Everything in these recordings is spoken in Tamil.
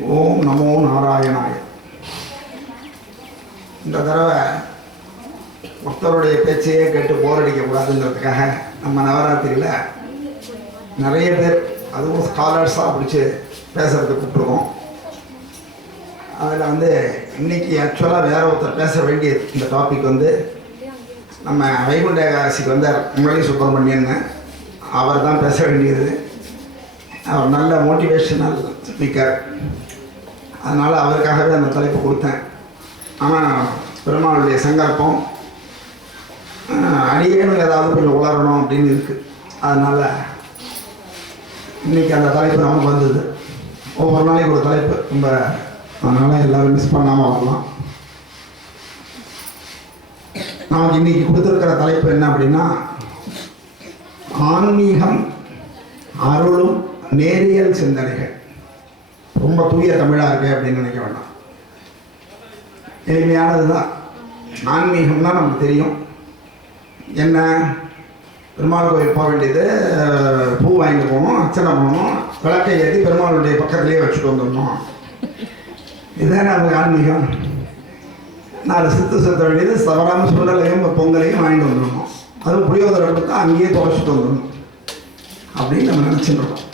ஓம் நமோ நாராயணாய. இந்த தடவை ஒருத்தருடைய பேச்சையே கேட்டு போர் அடிக்கக்கூடாதுங்கிறதுக்காக நம்ம நவராத்திரியில் நிறைய பேர் அதுவும் ஸ்காலர்ஸாக பிடிச்சி பேசுறதுக்கு கூப்பிட்ருக்கோம். அதில் இன்னைக்கு ஆக்சுவலாக வேற ஒருத்தர் பேச வேண்டியது இந்த டாபிக் நம்ம வைகுண்ட ஏகாதசிக்கு வந்தார் முரளி சுப்பிரமணியன். அவர் தான் பேச வேண்டியது. அவர் நல்ல மோட்டிவேஷனல் ஸ்பீக்கர். அதனால் அவருக்காகவே அந்த தலைப்பு கொடுத்தேன். ஆனால் பெருமாளுடைய சங்கல்பம் அடியேனும் ஏதாவது கொஞ்சம் உளரணும் அப்படின்னு இருக்குது. அதனால் இன்றைக்கி அந்த தலைப்பு நமக்கு வந்தது. ஒவ்வொரு நாளைக்கு ஒரு தலைப்பு ரொம்ப, அதனால் எல்லோரும் மிஸ் பண்ணாமல் வரலாம். நமக்கு இன்றைக்கி கொடுத்துருக்கிற தலைப்பு என்ன அப்படின்னா, ஆன்மீகம் அருளும் நேரியல் சிந்தனைகள். ரொம்ப தூய தமிழாக இருக்கு அப்படின்னு நினைக்க வேண்டாம். எளிமையானது தான். ஆன்மீகம்னா நமக்கு தெரியும். என்ன, பெருமாள் கோயில் போக வேண்டியது, பூ வாங்கிட்டு போகணும், அர்ச்சனை பண்ணணும், விளக்கை ஏற்றி பெருமாளுடைய பக்கத்துலேயே வச்சுட்டு வந்துடணும். இதுதான் நமக்கு ஆன்மீகம். 4 சித்து சுத்த வேண்டியது, தவறாமல் சுடலையும் பொங்கலையும் வாங்கிட்டு வந்துடணும். அதுவும் புளியோதரை கொடுத்தா அங்கேயே துவைச்சிட்டு வந்துடணும் அப்படின்னு நம்ம நினச்சிட்டு இருக்கோம்.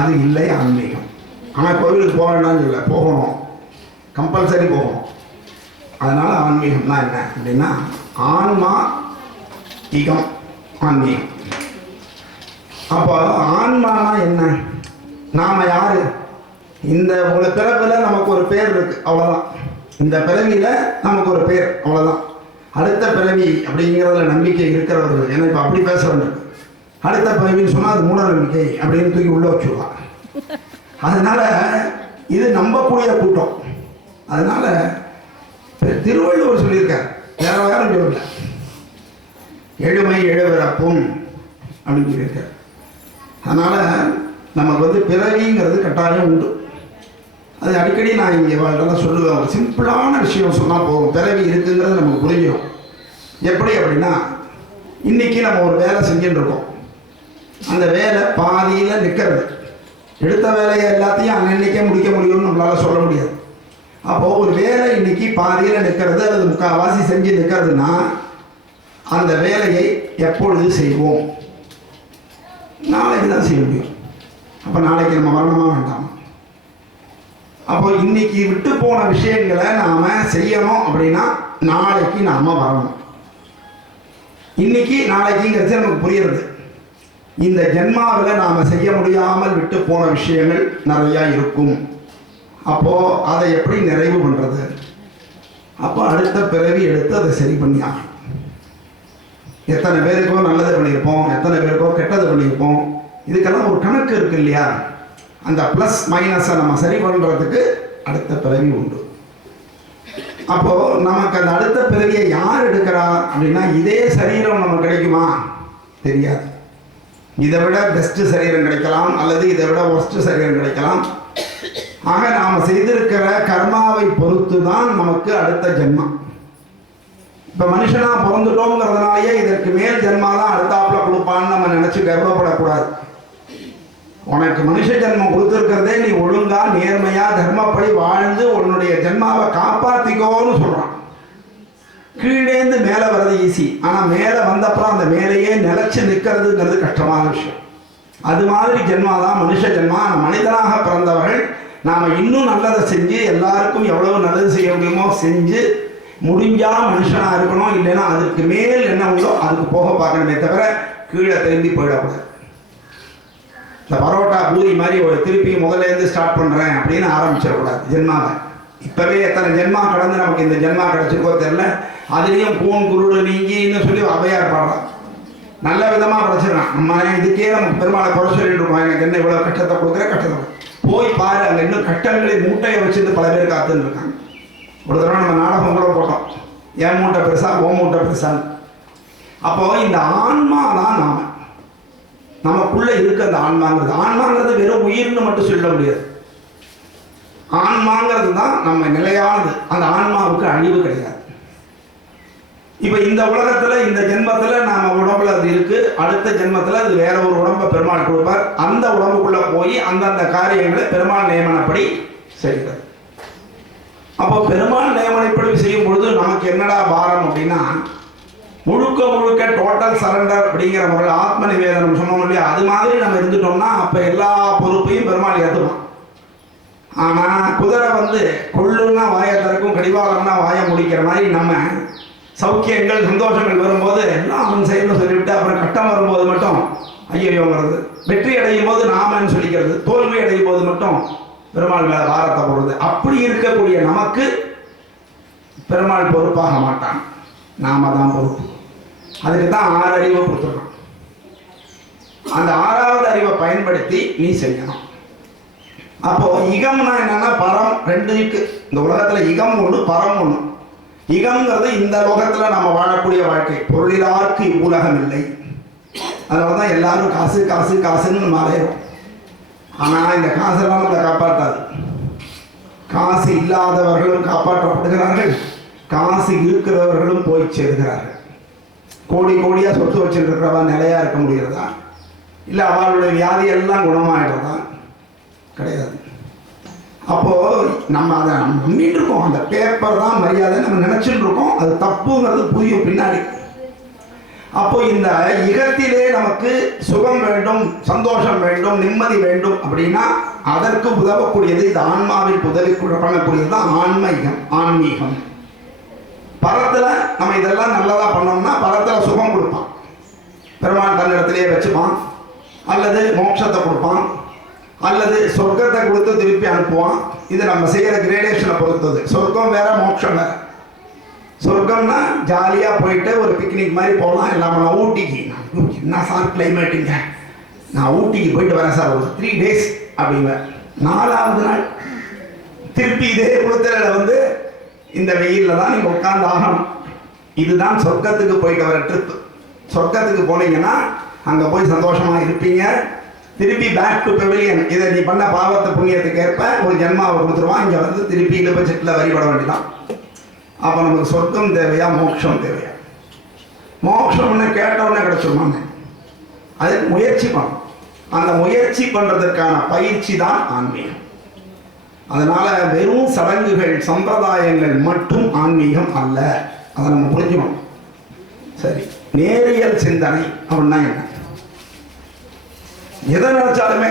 அது இல்லை ஆன்மீகம். ஆனால் கோவிலுக்கு போக வேண்டாம்னு இல்லை, போகணும், கம்பல்சரி போகணும். அதனால் ஆன்மீகம்னா என்ன அப்படின்னா, ஆன்மா ஈகம் ஆன்மீகம். அப்போ ஆன்மானா என்ன? நாம் யார்? இந்த ஒரு பிறப்பில் நமக்கு ஒரு பேர் இருக்குது, அவ்வளோதான். இந்த பிறவியில் நமக்கு ஒரு பேர், அவ்வளோதான். அடுத்த பிறவி அப்படிங்கிறதுல நம்பிக்கை இருக்கிறவர்கள், ஏன்னா இப்போ அப்படி பேச வேண்டியிருக்கு. அடுத்த பிறவின்னு சொன்னால் அது மூட நம்பிக்கை அப்படின்னு தூக்கி உள்ளே வச்சுருவான். அதனால் இது நம்பக்கூடிய கூட்டம். அதனால் திருவள்ளுவர் சொல்லியிருக்கார், வேற யாரும் சொல்லல, எழுமை எழுவிறப்பும் அப்படின்னு சொல்லியிருக்கார். அதனால் நமக்கு பிறவிங்கிறது கட்டாயம் உண்டு. அது அடிக்கடி நான் இங்கே வாழ்றதெல்லாம் சொல்லுவேன். ஒரு சிம்பிளான விஷயம் சொன்னால் போதும், பிறவி இருக்குங்கிறது நமக்கு புரிஞ்சிடும். எப்படி அப்படின்னா, இன்றைக்கி நம்ம ஒரு வேலை செஞ்சுட்டு இருக்கோம். அந்த வேலை பாதியில் நிற்கிறது. எடுத்த வேலையை எல்லாத்தையும் அன்னன்னைக்கே முடிக்க முடியும்னு நம்மளால் சொல்ல முடியாது. அப்போது ஒரு வேலை இன்றைக்கி பாதியில் நிற்கிறது, அது முக்கால்வாசி செஞ்சு நிற்கிறதுனா, அந்த வேலையை எப்பொழுது செய்வோம்? நாளைக்கு தான் செய்ய முடியும். அப்போ நாளைக்கு நம்ம வரணுமா வேண்டாமா? அப்போ இன்னைக்கு விட்டு போன விஷயங்களை நாம் செய்யணும் அப்படின்னா நாளைக்கு நாம் வரணும். இன்னைக்கு நாளைக்குங்கிறது நமக்கு புரியுறது. இந்த ஜென்மாவில் நாம் செய்ய முடியாமல் விட்டு போன விஷயங்கள் நிறையா இருக்கும். அப்போது அதை எப்படி நிறைவு பண்ணுறது? அப்போ அடுத்த பிறவி எடுத்து அதை சரி பண்ணியாகணும். எத்தனை பேருக்கோ நல்லது பண்ணியிருப்போம், எத்தனை பேருக்கோ கெட்டது பண்ணியிருப்போம். இதுக்கெல்லாம் ஒரு கணக்கு இருக்கு இல்லையா? அந்த ப்ளஸ் மைனஸை நம்ம சரி பண்ணுறதுக்கு அடுத்த பிறவி உண்டு. அப்போது நமக்கு அந்த அடுத்த பிறவியை யார் எடுக்கிறா அப்படின்னா, இதே சரீரம் நமக்கு கிடைக்குமா? தெரியாது. இதை விட பெஸ்ட்டு சரீரம் கிடைக்கலாம், அல்லது இதை விட ஒர்ஸ்ட்டு சரீரம் கிடைக்கலாம். ஆக நாம் செய்திருக்கிற கர்மாவை பொறுத்து தான் நமக்கு அடுத்த ஜென்மம். இப்போ மனுஷனாக பிறந்துட்டோங்கிறதுனாலேயே இதற்கு மேல் ஜென்மாதான் அடுத்தாப்பில் கொடுப்பான்னு நம்ம நினச்சி கர்வப்படக்கூடாது. உனக்கு மனுஷ ஜென்மம் கொடுத்துருக்கிறதே நீ ஒழுங்கா நேர்மையா தர்மப்படி வாழ்ந்து உன்னுடைய ஜென்மாவை காப்பாற்றிக்கோன்னு சொல்கிறான். கீழேந்து மேலே வர்றது ஈஸி, ஆனால் மேலே வந்தப்புறம் அந்த மேலேயே நிலச்சி நிற்கிறதுங்கிறது கஷ்டமான விஷயம். அது மாதிரி ஜென்மா தான் மனுஷ ஜென்மா. மனிதனாக பிறந்தவர்கள் நாம் இன்னும் நல்லதை செஞ்சு எல்லாருக்கும் எவ்வளவு நல்லது செய்ய முடியுமோ செஞ்சு முடிஞ்சால் மனுஷனாக இருக்கணும். இல்லைன்னா அதுக்கு மேல் என்ன உண்டோ அதுக்கு போக பார்க்கணுமே தவிர கீழே திரும்பி போயிடக்கூடாது. இந்த பரோட்டா பூரி மாதிரி ஒரு திருப்பி முதலேருந்து ஸ்டார்ட் பண்ணுறேன் அப்படின்னு ஆரம்பிச்சிடக்கூடாது ஜென்மாவை. இப்போவே எத்தனை ஜென்மா கடந்து நமக்கு இந்த ஜென்மா கிடச்சிருக்கோ தெரியல. அதுலேயும் கூன் குருடு நீங்கின்னு சொல்லி அவையார் பாடுறான். நல்ல விதமாக படைச்சிடறான். நம்ம இதுக்கே நமக்கு பெருமாளை குறை சொல்லிட்டு இருக்கோம், எனக்கு என்ன இவ்வளோ கஷ்டத்தை கொடுக்குற, கஷ்டத்தை போய் பாரு, அங்கே இன்னும் கஷ்டங்களை மூட்டையை வச்சுட்டு பல பேர் காத்துன்னு இருக்காங்க. ஒரு தடவை நம்ம நாடகம் கூட போட்டோம், என் மூட்டை பெருசா ஓ மூட்டை பெருசான்னு. அப்போது இந்த ஆன்மா தான் நமக்குள்ளே இருக்க. அந்த ஆன்மாங்கிறது வெறும் உயிர்னு மட்டும் சொல்ல முடியாது. ஆன்மாங்கிறது தான் நம்ம நிலையானது. அந்த ஆன்மாவுக்கு அழிவு கிடையாது. இப்போ இந்த உலகத்தில் இந்த ஜென்மத்தில் நாம் உடம்புல அது இருக்குது, அடுத்த ஜென்மத்தில் அது வேற ஒரு உடம்பை பெருமாள் கொடுப்பார். அந்த உடம்புக்குள்ளே போய் அந்தந்த காரியங்களை பெருமாள் நியமனப்படி செய்கிறது. அப்போ பெருமாள் நியமனப்படி செய்யும் பொழுது நமக்கு என்னடா பாரம் அப்படின்னா, முழுக்க முழுக்க டோட்டல் சரண்டர் அப்படிங்கிற முறையில் ஆத்ம நிவேதனம் சொன்னோம் இல்லையா, அது மாதிரி நம்ம இருந்துட்டோம்னா அப்போ எல்லா பொறுப்பையும் பெருமாள் ஏற்றுவோம். ஆனால் குதிரை கொள்ளுன்னா வாயை திறக்கும், கடிவாளம்னா வாயை முடிக்கிற மாதிரி நம்ம சௌக்கியங்கள் சந்தோஷங்கள் வரும்போது எல்லாம் அவன் செய்யணும் சொல்லிவிட்டு அப்புறம் கட்டம் வரும்போது மட்டும் ஐயோங்கிறது, வெற்றி அடையும் போது நாமன்னு சொல்லிக்கிறது, தோல்வி அடையும் போது மட்டும் பெருமாள் மேலே பாரத்தை போடுறது. அப்படி இருக்கக்கூடிய நமக்கு பெருமாள் பொறுப்பாக மாட்டான், நாம தான் பொறுப்பு. அதுக்கு தான் 6 அறிவை கொடுத்துருக்கோம். அந்த 6வது அறிவை பயன்படுத்தி நீ செய்யணும். அப்போ இகம்னா என்னன்னா பரம் 2 இருக்கு இந்த உலகத்துல. இகம் ஒன்று, பரம் ஒன்று. இகம்ங்கிறது இந்த உலகத்துல நம்ம வாழக்கூடிய வாழ்க்கை. பொருளிலாருக்கு இவ்வுலகம் இல்லை. அதனாலதான் எல்லாரும் காசு காசு காசுன்னு மாறிடும். ஆனா இந்த காசெல்லாம் நம்மளை காப்பாற்றாது. காசு இல்லாதவர்களும் காப்பாற்றப்படுகிறார்கள், காசு இருக்கிறவர்களும் போய் சேருகிறார்கள். கோடி கோடியா சொத்து வச்சுருக்கிறவா நிலையா இருக்க முடிகிறதா? இல்லை அவளுடைய வியாதி எல்லாம் குணமாயிடுறதா? கிடையாது. அப்போ நம்ம அதை நம்பிட்டு இருக்கோம். அந்த பேப்பர் தான் மரியாதை நம்ம நினைச்சிட்டு இருக்கோம். அது தப்புங்கிறது புரியும் பின்னாடி. அப்போ இந்த இகத்திலே நமக்கு சுகம் வேண்டும், சந்தோஷம் வேண்டும், நிம்மதி வேண்டும் அப்படின்னா அதற்கு உதவக்கூடியது, இந்த ஆன்மாவிற்கு உதவி பண்ணக்கூடியது தான் ஆன்மீகம். ஆன்மீகம் பரத்துல நம்ம இதெல்லாம் நல்லதா பண்ணோம்னா பரத்துல சுகம் கொடுப்பான் பெருமாள், தன்னிடத்திலேயே வச்சுப்பான், அல்லது மோட்சத்தை கொடுப்பான், அல்லது சொர்க்கத்தை கொடுத்து திருப்பி அனுப்புவான். இது நம்ம செய்யற கிரேடேஷனை பொறுத்தது. சொர்க்கம் வேற, மோட்சம் வேற. சொர்க்கம்னா ஜாலியாக போயிட்டு ஒரு பிக்னிக் மாதிரி போகலாம். இல்லாமல் நான் ஊட்டிக்கு, என்ன சார் கிளைமேட்டுங்க, நான் ஊட்டிக்கு போயிட்டு வரேன் சார் ஒரு 3 days அப்படிங்க. 4வது நாள் திருப்பி இதே குளத்தில் இந்த வெயிலில் தான் நீங்கள் உட்கார்ந்து ஆகணும். இதுதான் சொர்க்கத்துக்கு போயிட்டு வர ட்ரிப். சொர்க்கத்துக்கு போனீங்கன்னா அங்கே போய் சந்தோஷமாக இருப்பீங்க. திருப்பி பேக் டு பெவிலியன். இதை நீ பண்ண பாவத்தை புண்ணியத்துக்கு ஏற்ப ஒரு ஜென்மாவை கொடுத்துருவான். இங்கே திருப்பி இழுப்ப செட்டில் வரிபட வேண்டியதான். அப்போ நமக்கு சொர்க்கம் தேவையா, மோட்சம் தேவையா? மோட்சம்னு கேட்டவுடனே கிடைச்சிருமாங்க. அதுக்கு முயற்சி பண்ணும். அந்த முயற்சி பண்ணுறதுக்கான பயிற்சி தான் ஆன்மீகம். அதனால வெறும் சடங்குகள் சம்பிரதாயங்கள் மட்டும் ஆன்மீகம் அல்ல. அதை நம்ம புரிஞ்சுக்கணும். சரி, நேரியல் சிந்தனை அப்படின்னா என்ன? எதை நினைச்சாலுமே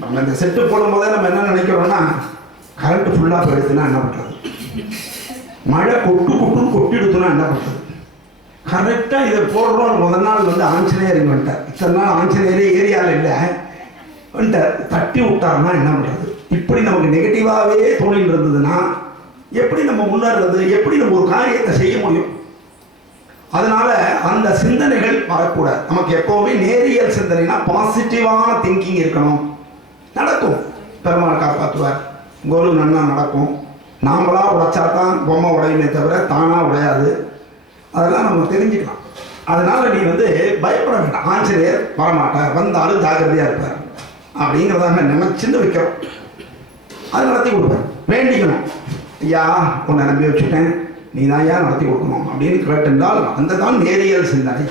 நம்ம இந்த செட்டு போடும்போதே நம்ம என்ன நினைக்கிறோம்னா, கரண்ட் ஃபுல்லாக போயிடுதுன்னா என்ன பண்ணுறது, மழை கொட்டிடுத்துனா என்ன பண்ணுறது, கரெக்டாக இதை போடுறோம். முதல் நாள் ஆஞ்சநேயர் வந்துட்டார். இத்தனை நாள் ஆஞ்சநேயரே ஏரியாவில் இல்லை வந்துட்டார், தட்டி விட்டார்னா என்ன பண்ணுறது? இப்படி நமக்கு நெகட்டிவாகவே தோணிட்டு இருந்ததுன்னா எப்படி நம்ம முன்னேறது, எப்படி நம்ம ஒரு காரியத்தை செய்ய முடியும்? அதனால அந்த சிந்தனைகள் வரக்கூடாது. நமக்கு எப்போவுமே நேரியல் சிந்தனைனா பாசிட்டிவான திங்கிங் இருக்கணும். நடக்கும், பெருமாள் காப்பாற்றுவார், கோலு நன்னா நடக்கும். நாமளா உடைச்சா தான் பொம்மை உடையுமே தவிர தானா உடையாது. அதெல்லாம் நம்ம தெரிஞ்சுக்கலாம். அதனால நீ பயப்பட வேண்டாம். ஆஞ்சநேயர் வரமாட்டார், வந்தாலும் ஜாக்கிரதையாக இருப்பார் அப்படிங்கிறதாக நினைச்சுன்னு வைக்கிறோம். அது நடத்தி கொடுப்பேன். வேண்டிக்கணும், ஐயா உன்னை நம்பி வச்சுட்டேன், நீ தான் ஐயா நடத்தி கொடுக்கணும் அப்படின்னு கேட்டென்றால் அந்த தான் நேரியல் சிந்தனை.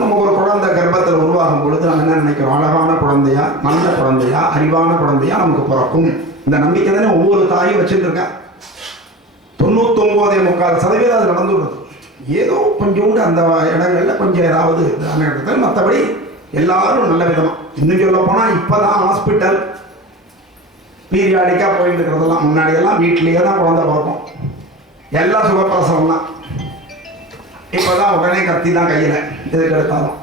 நம்ம ஒரு குழந்தை கர்ப்பத்தில் உருவாகும் பொழுது நம்ம என்ன நினைக்கிறோம்? அழகான குழந்தையா, நல்ல குழந்தையா, அறிவான குழந்தையா நமக்கு பிறக்கும். இந்த நம்பிக்கை தானே ஒவ்வொரு தாயும் வச்சுட்டு இருக்கா. 99.4% அது நடந்துடுறது. ஏதோ கொஞ்சோண்டு அந்த இடங்கள்ல கொஞ்சம் ஏதாவது இடத்துல, மற்றபடி எல்லாரும் நல்ல விதமாக. இன்னும் சொல்ல போனால் இப்போ தான் ஹாஸ்பிட்டல் பீரியாடிக்காக போயிட்டு இருக்கிறதெல்லாம். முன்னாடியெல்லாம் வீட்டிலேயே தான் குழந்தை பார்ப்போம், எல்லாம் சுகப்பிரசவம் தான். இப்போ தான் உடனே கத்தி தான் கையில் எதுக்கு எடுத்தாலும்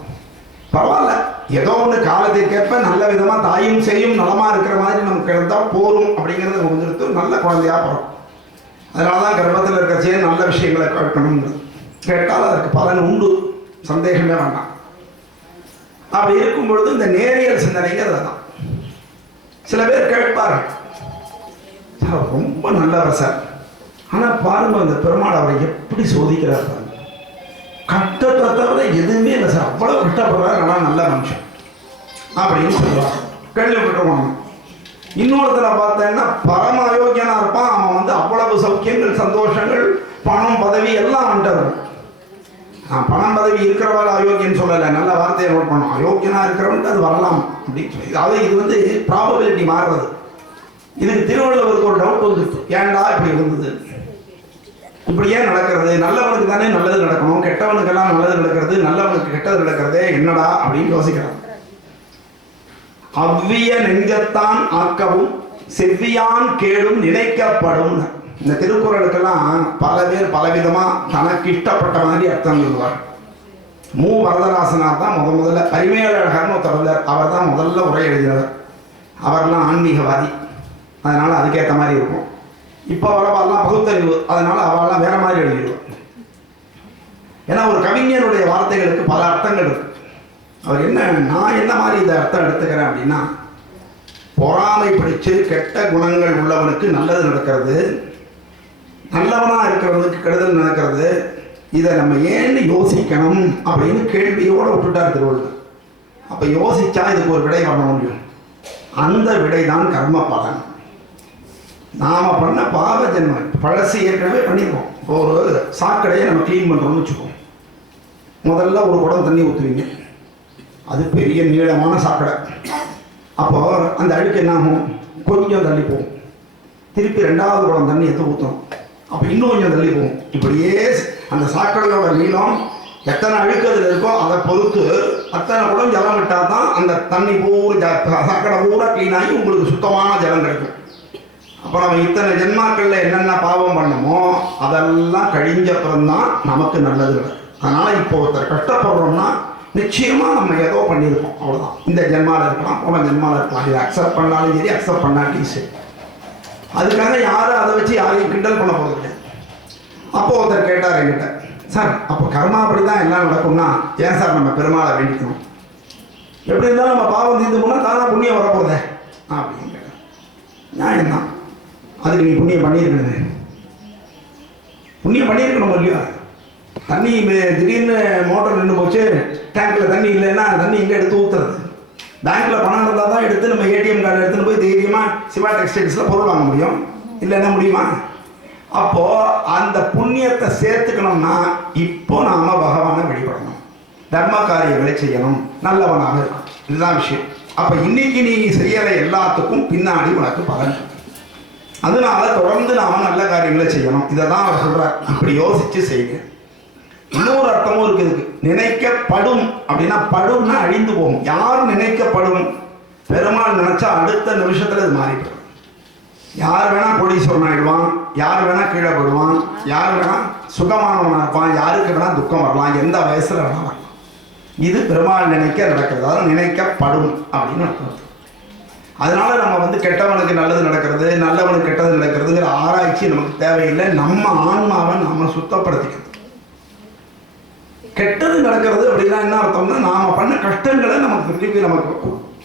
பரவாயில்ல, ஏதோ ஒன்று காலத்திற்கேற்ப நல்ல விதமாக தாயும் செய்யும் நலமாக இருக்கிற மாதிரி நமக்கு எடுத்தால் போரும் அப்படிங்கிறது நம்ம வந்துடுத்து நல்ல குழந்தையாக போகிறோம். அதனால தான் கர்ப்பத்தில் இருக்கிறச்சே நல்ல விஷயங்களை கேட்கணுங்கிறது. கேட்டால் அதற்கு பலன் உண்டு, சந்தேகமே வேண்டாம். அப்படி இருக்கும் பொழுது இந்த நேரியல் சிந்தனைங்கிறது தான். சில பேர் கேட்பார்கள், சார் ரொம்ப நல்லவர் சார், ஆனால் பாருங்க அந்த பெருமாள் அவரை எப்படி சோதிக்கிறார் பாருங்க, கஷ்டத்தை தவிர எதுவுமே இல்லை சார், அவ்வளோ கஷ்டப்படுறாரு, ஆனால் நல்ல மனுஷன் அப்படின்னு சொல்லுவாங்க. கேள்விப்பட்டிருவாங்க. இன்னொருத்தரை பார்த்தேன்னா பரம அயோக்கியனா இருப்பான். அவன் அவ்வளவு சௌக்கியங்கள் சந்தோஷங்கள் பணம் பதவி எல்லாம் வந்துட்டு. நான் பணம் பதவி இருக்கிறவரை அயோக்கியன்னு சொல்லலை, நல்ல வார்த்தையை நோட் பண்ணோம். அயோக்கியனா இருக்கிறவன்ட்டு அது வரலாம் அப்படின்னு சொல்லி. அதாவது இது ப்ராபபிலிட்டி மாறுறது. இதுக்கு திருவள்ளுவருக்கு ஒரு டவுட் வந்துச்சு, ஏன்டா இப்படி இருந்தது, இப்படி ஏன் நடக்கிறது, நல்லவனுக்கு தானே நல்லது நடக்கணும், கெட்டவனுக்கெல்லாம் நல்லது நடக்கிறது, நல்லவனுக்கு கெட்டது நடக்கிறதே என்னடா அப்படின்னு யோசிக்கிறான். அவ்விய நெஞ்சத்தான் ஆக்கவும் செவ்வியான் கேடும் நினைக்கப்படும். இந்த திருக்குறளுக்கெல்லாம் பல பேர் பலவிதமா தனக்கு இஷ்டப்பட்ட மாதிரி அர்த்தம் சொல்லுவார். மு வரதராசனார் தான் முதல்ல பரிமேலழகர்னு ஒருத்தர், அவர் தான் முதல்ல உரை எழுதினவர். அவர்லாம் ஆன்மீகவாதி, அதனால அதுக்கேற்ற மாதிரி இருக்கும். இப்போ வரவாலாம் பகுத்தறிவு, அதனால அவெல்லாம் வேற மாதிரி எழுதிடுவார். ஏன்னா ஒரு கவிஞருடைய வார்த்தைகளுக்கு பல அர்த்தங்கள் இருக்கு. அவர் என்ன, நான் என்ன மாதிரி இந்த அர்த்தம் எடுத்துக்கிறேன் அப்படின்னா, பொறாமை பிடிச்சு கெட்ட குணங்கள் உள்ளவனுக்கு நல்லது நடக்கிறது, நல்லவனாக இருக்கிறவனுக்கு கெடுதல் நடக்கிறது, இதை நம்ம ஏன்னு யோசிக்கணும் அப்படின்னு கேள்வியோடு விட்டுட்டார் திருவள்ளுவர். அப்போ யோசிச்சா இதுக்கு ஒரு விடை பண்ண முடியும். அந்த விடை தான் கர்ம பலன். நாம் பண்ண பாவ ஜென்மம் பழசு ஏற்கனவே பண்ணிடுவோம். இப்போ ஒரு சாக்கடையை நம்ம க்ளீன் பண்ணுறோம்னு வச்சுக்கோம். முதல்ல ஒரு குடம் தண்ணி ஊற்றுவீங்க, அது பெரிய நீளமான சாக்கடை. அப்போது அந்த அழுக்கு என்ன ஆகும், கொஞ்சம் தள்ளி போகும். திருப்பி ரெண்டாவது குடம் தண்ணி எடுத்து ஊற்றணும், அப்போ இன்னும் கொஞ்சம் தள்ளி போகும். இப்படியே அந்த சாக்கடையோட நீளம் எத்தனை அழுக்கு அதில் இருக்கோ அதை பொறுத்து அத்தனை குடம் ஜலம் விட்டால் தான் அந்த தண்ணி பூரா சாக்கடை பூரா க்ளீன் ஆகி உங்களுக்கு சுத்தமான ஜலம் கிடைக்கும். அப்போ நம்ம இத்தனை ஜென்மாக்களில் என்னென்ன பாவம் பண்ணமோ அதெல்லாம் கழிஞ்சப்புறம்தான் நமக்கு நல்லது கிடைக்கும். அதனால் இப்போ ஒருத்தர் கஷ்டப்படுறோம்னா நிச்சயமாக நம்ம ஏதோ பண்ணியிருக்கோம், அவ்வளோதான். இந்த ஜென்மாவில் இருக்கலாம், போன ஜென்மாவில் இருக்கலாம். இதை அக்செப்ட் பண்ணாலும் சரி, அக்செப்ட் பண்ணாலும் சரி. அதுக்காக யாரும் அதை வச்சு யாரையும் கிண்டல் பண்ண போகிறது கிடையாது. அப்போ ஒருத்தர் கேட்டார் என்கிட்ட, சார் அப்போ கர்மா அப்படி தான் எல்லாம் நடக்கும்னா ஏன் சார் நம்ம பெருமாளை வேண்டிக்கணும், எப்படி இருந்தாலும் நம்ம பாவம் தீர்ந்து போனால் தானே புண்ணியம் வரப்போதே அப்படின்னு கேட்டேன். நியாயம் தான், அதுக்கு நீ புண்ணியம் பண்ணியிருக்கணும், புண்ணியம் பண்ணியிருக்கணும் இல்லையா? தண்ணி திடீர்னு மோட்டர் நின்று போச்சு, டேங்கில் தண்ணி இல்லைன்னா தண்ணி எங்கே எடுத்து ஊற்றுறது? பேங்க்கில் பணம் இருந்தால் தான் எடுத்து நம்ம ஏடிஎம் கார்டு எடுத்துன்னு போய் தைரியமாக சிவா டெக்ஸ்டைல்ஸில் பொருள் வாங்க முடியும், இல்லைன்னா முடியுமா? அப்போது அந்த புண்ணியத்தை சேர்த்துக்கணும்னா இப்போ நாம் பகவானை வழிபடணும், தர்ம காரியங்களை செய்யணும், நல்லவனாக இருக்கணும். இதுதான் விஷயம். அப்போ இன்னைக்கு நீ செய்கிற எல்லாத்துக்கும் பின்னாடி உனக்கு பலன். அதனால தொடர்ந்து நாம் நல்ல காரியங்களை செய்யணும். இதை தான் அவர் சொல்கிறார், அப்படி யோசித்து செய்யுங்க. இன்னொரு அர்த்தமும் இருக்குது. நினைக்கப்படும் அப்படின்னா, படும்னா அழிந்து போகும். யார் நினைக்கப்படும்? பெருமாள் நினைச்சா அடுத்த நிமிஷத்துல இது மாறிடும். யார் வேணா கோடீஸ்வரன் ஆயிடுவான், யார் வேணா கீழே போடுவான், யார் வேணா சுகமானவனா இருப்பான், யாருக்கு வேணா துக்கம் வரலாம், எந்த வயசுல வேணா வரலாம். இது பெருமாள் நினைக்க நடக்கிறது, அதாவது நினைக்கப்படும் அப்படின்னு அர்த்தம். அதனால நம்ம கெட்டவனுக்கு நல்லது நடக்கிறது, நல்லவனுக்கு கெட்டது நடக்கிறதுங்கிற ஆராய்ச்சி நமக்கு தேவையில்லை. நம்ம ஆன்மாவை நாம சுத்தப்படுத்திக்கணும். கெட்டது நடக்கிறது அப்படின்னா என்ன அர்த்தம்னா, நாம பண்ண கஷ்டங்களை நமக்கு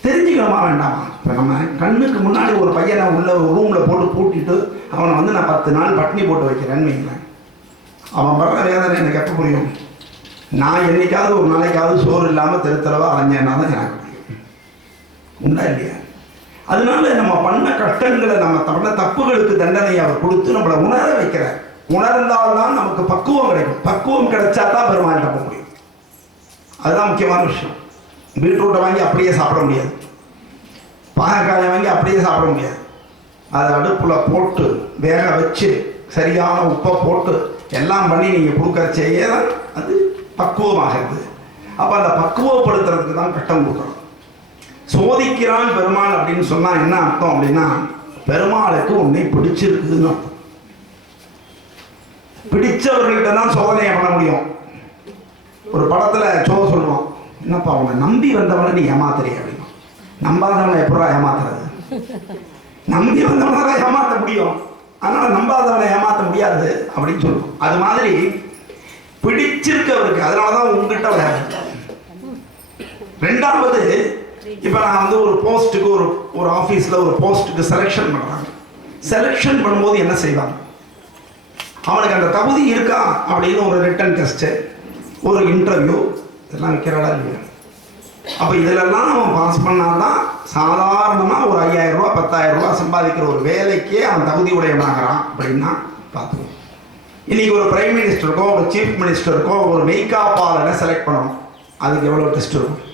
தெரிஞ்சுக்கணுமா வேண்டாமா? இப்போ நம்ம கண்ணுக்கு முன்னாடி ஒரு பையனை உள்ள ஒரு ரூமில் போட்டு பூட்டிட்டு அவனை நான் 10 நாள் பட்டினி போட்டு வைக்கிறேன்னு வைங்களேன், அவன் படுற வேதனை எனக்கு எப்போ புரியும்? நான் என்னைக்காவது ஒரு நாளைக்காவது சோறு இல்லாமல் தெருத்தரவாக அலைஞ்சேன்னா தான் எனக்கு புரியும். உண்டா இல்லையா? அதனால நம்ம பண்ண கஷ்டங்களை, நம்ம பண்ண தப்புகளுக்கு தண்டனையை அவர் கொடுத்து நம்மளை உணர வைக்கிறார். உணர்ந்தால்தான் நமக்கு பக்குவம் கிடைக்கும். பக்குவம் கிடைச்சா தான் பெருமாள்கிட்ட போக முடியும். அதுதான் முக்கியமான விஷயம். பீட்ரூட்டை வாங்கி அப்படியே சாப்பிட முடியாது, பாகக்காயை வாங்கி அப்படியே சாப்பிட முடியாது. அதை அடுப்பில் போட்டு வேக வச்சு சரியான உப்பை போட்டு எல்லாம் பண்ணி நீங்கள் கொடுக்கறச்சேயே தான் அது பக்குவமாகிறது. அப்போ அந்த பக்குவப்படுத்துறதுக்கு தான் கட்டம் கொடுக்கணும். சோதிக்கிறான் பெருமாள் அப்படின்னு சொன்னால் என்ன அர்த்தம் அப்படின்னா, பெருமாளுக்கு உன்னை பிடிச்சிருக்குதுன்னு அர்த்தம். பிடிச்சவர்கள்ட்ட தான் சோதனையை பண்ண முடியும். ஒரு படத்தில் சொல்லுவோம், என்னப்பா அவனை நம்பி வந்தவனை நீ ஏமாத்துறிய அப்படின்னா, நம்பாதவனை எப்படா ஏமாத்துறது? நம்பி வந்தவனை தான் ஏமாற்ற முடியும், அதனால் நம்பாதவனை ஏமாற்ற முடியாது அப்படின்னு சொல்லுவோம். அது மாதிரி பிடிச்சிருக்கவருக்கு, அதனால தான் உங்ககிட்ட வர. ரெண்டாவது, இப்போ நான் ஒரு போஸ்ட்டுக்கு ஒரு ஆஃபீஸில் ஒரு போஸ்ட்டுக்கு செலெக்ஷன் பண்ணுறாங்க. செலெக்ஷன் பண்ணும்போது என்ன செய்வாங்க? அவனுக்கு அந்த தகுதி இருக்கா அப்படின்னு ஒரு ரிட்டன் டெஸ்ட்டு, ஒரு இன்டர்வியூ, இதெல்லாம் வைக்கிறாளா இல்லையா? அப்போ இதிலெல்லாம் அவன் பாஸ் பண்ணால்தான் சாதாரணமாக ஒரு 5000 ரூபா 10,000 ரூபா சம்பாதிக்கிற ஒரு வேலைக்கே அவன் தகுதி உடையவனாகிறான் அப்படின்னா பார்த்துக்கணும். இன்றைக்கி ஒரு பிரைம் மினிஸ்டருக்கோ ஒரு சீஃப் மினிஸ்டருக்கோ ஒரு மெய்காப்பாளரை செலக்ட் பண்ணணும், அதுக்கு எவ்வளோ டெஸ்ட் இருக்கும்?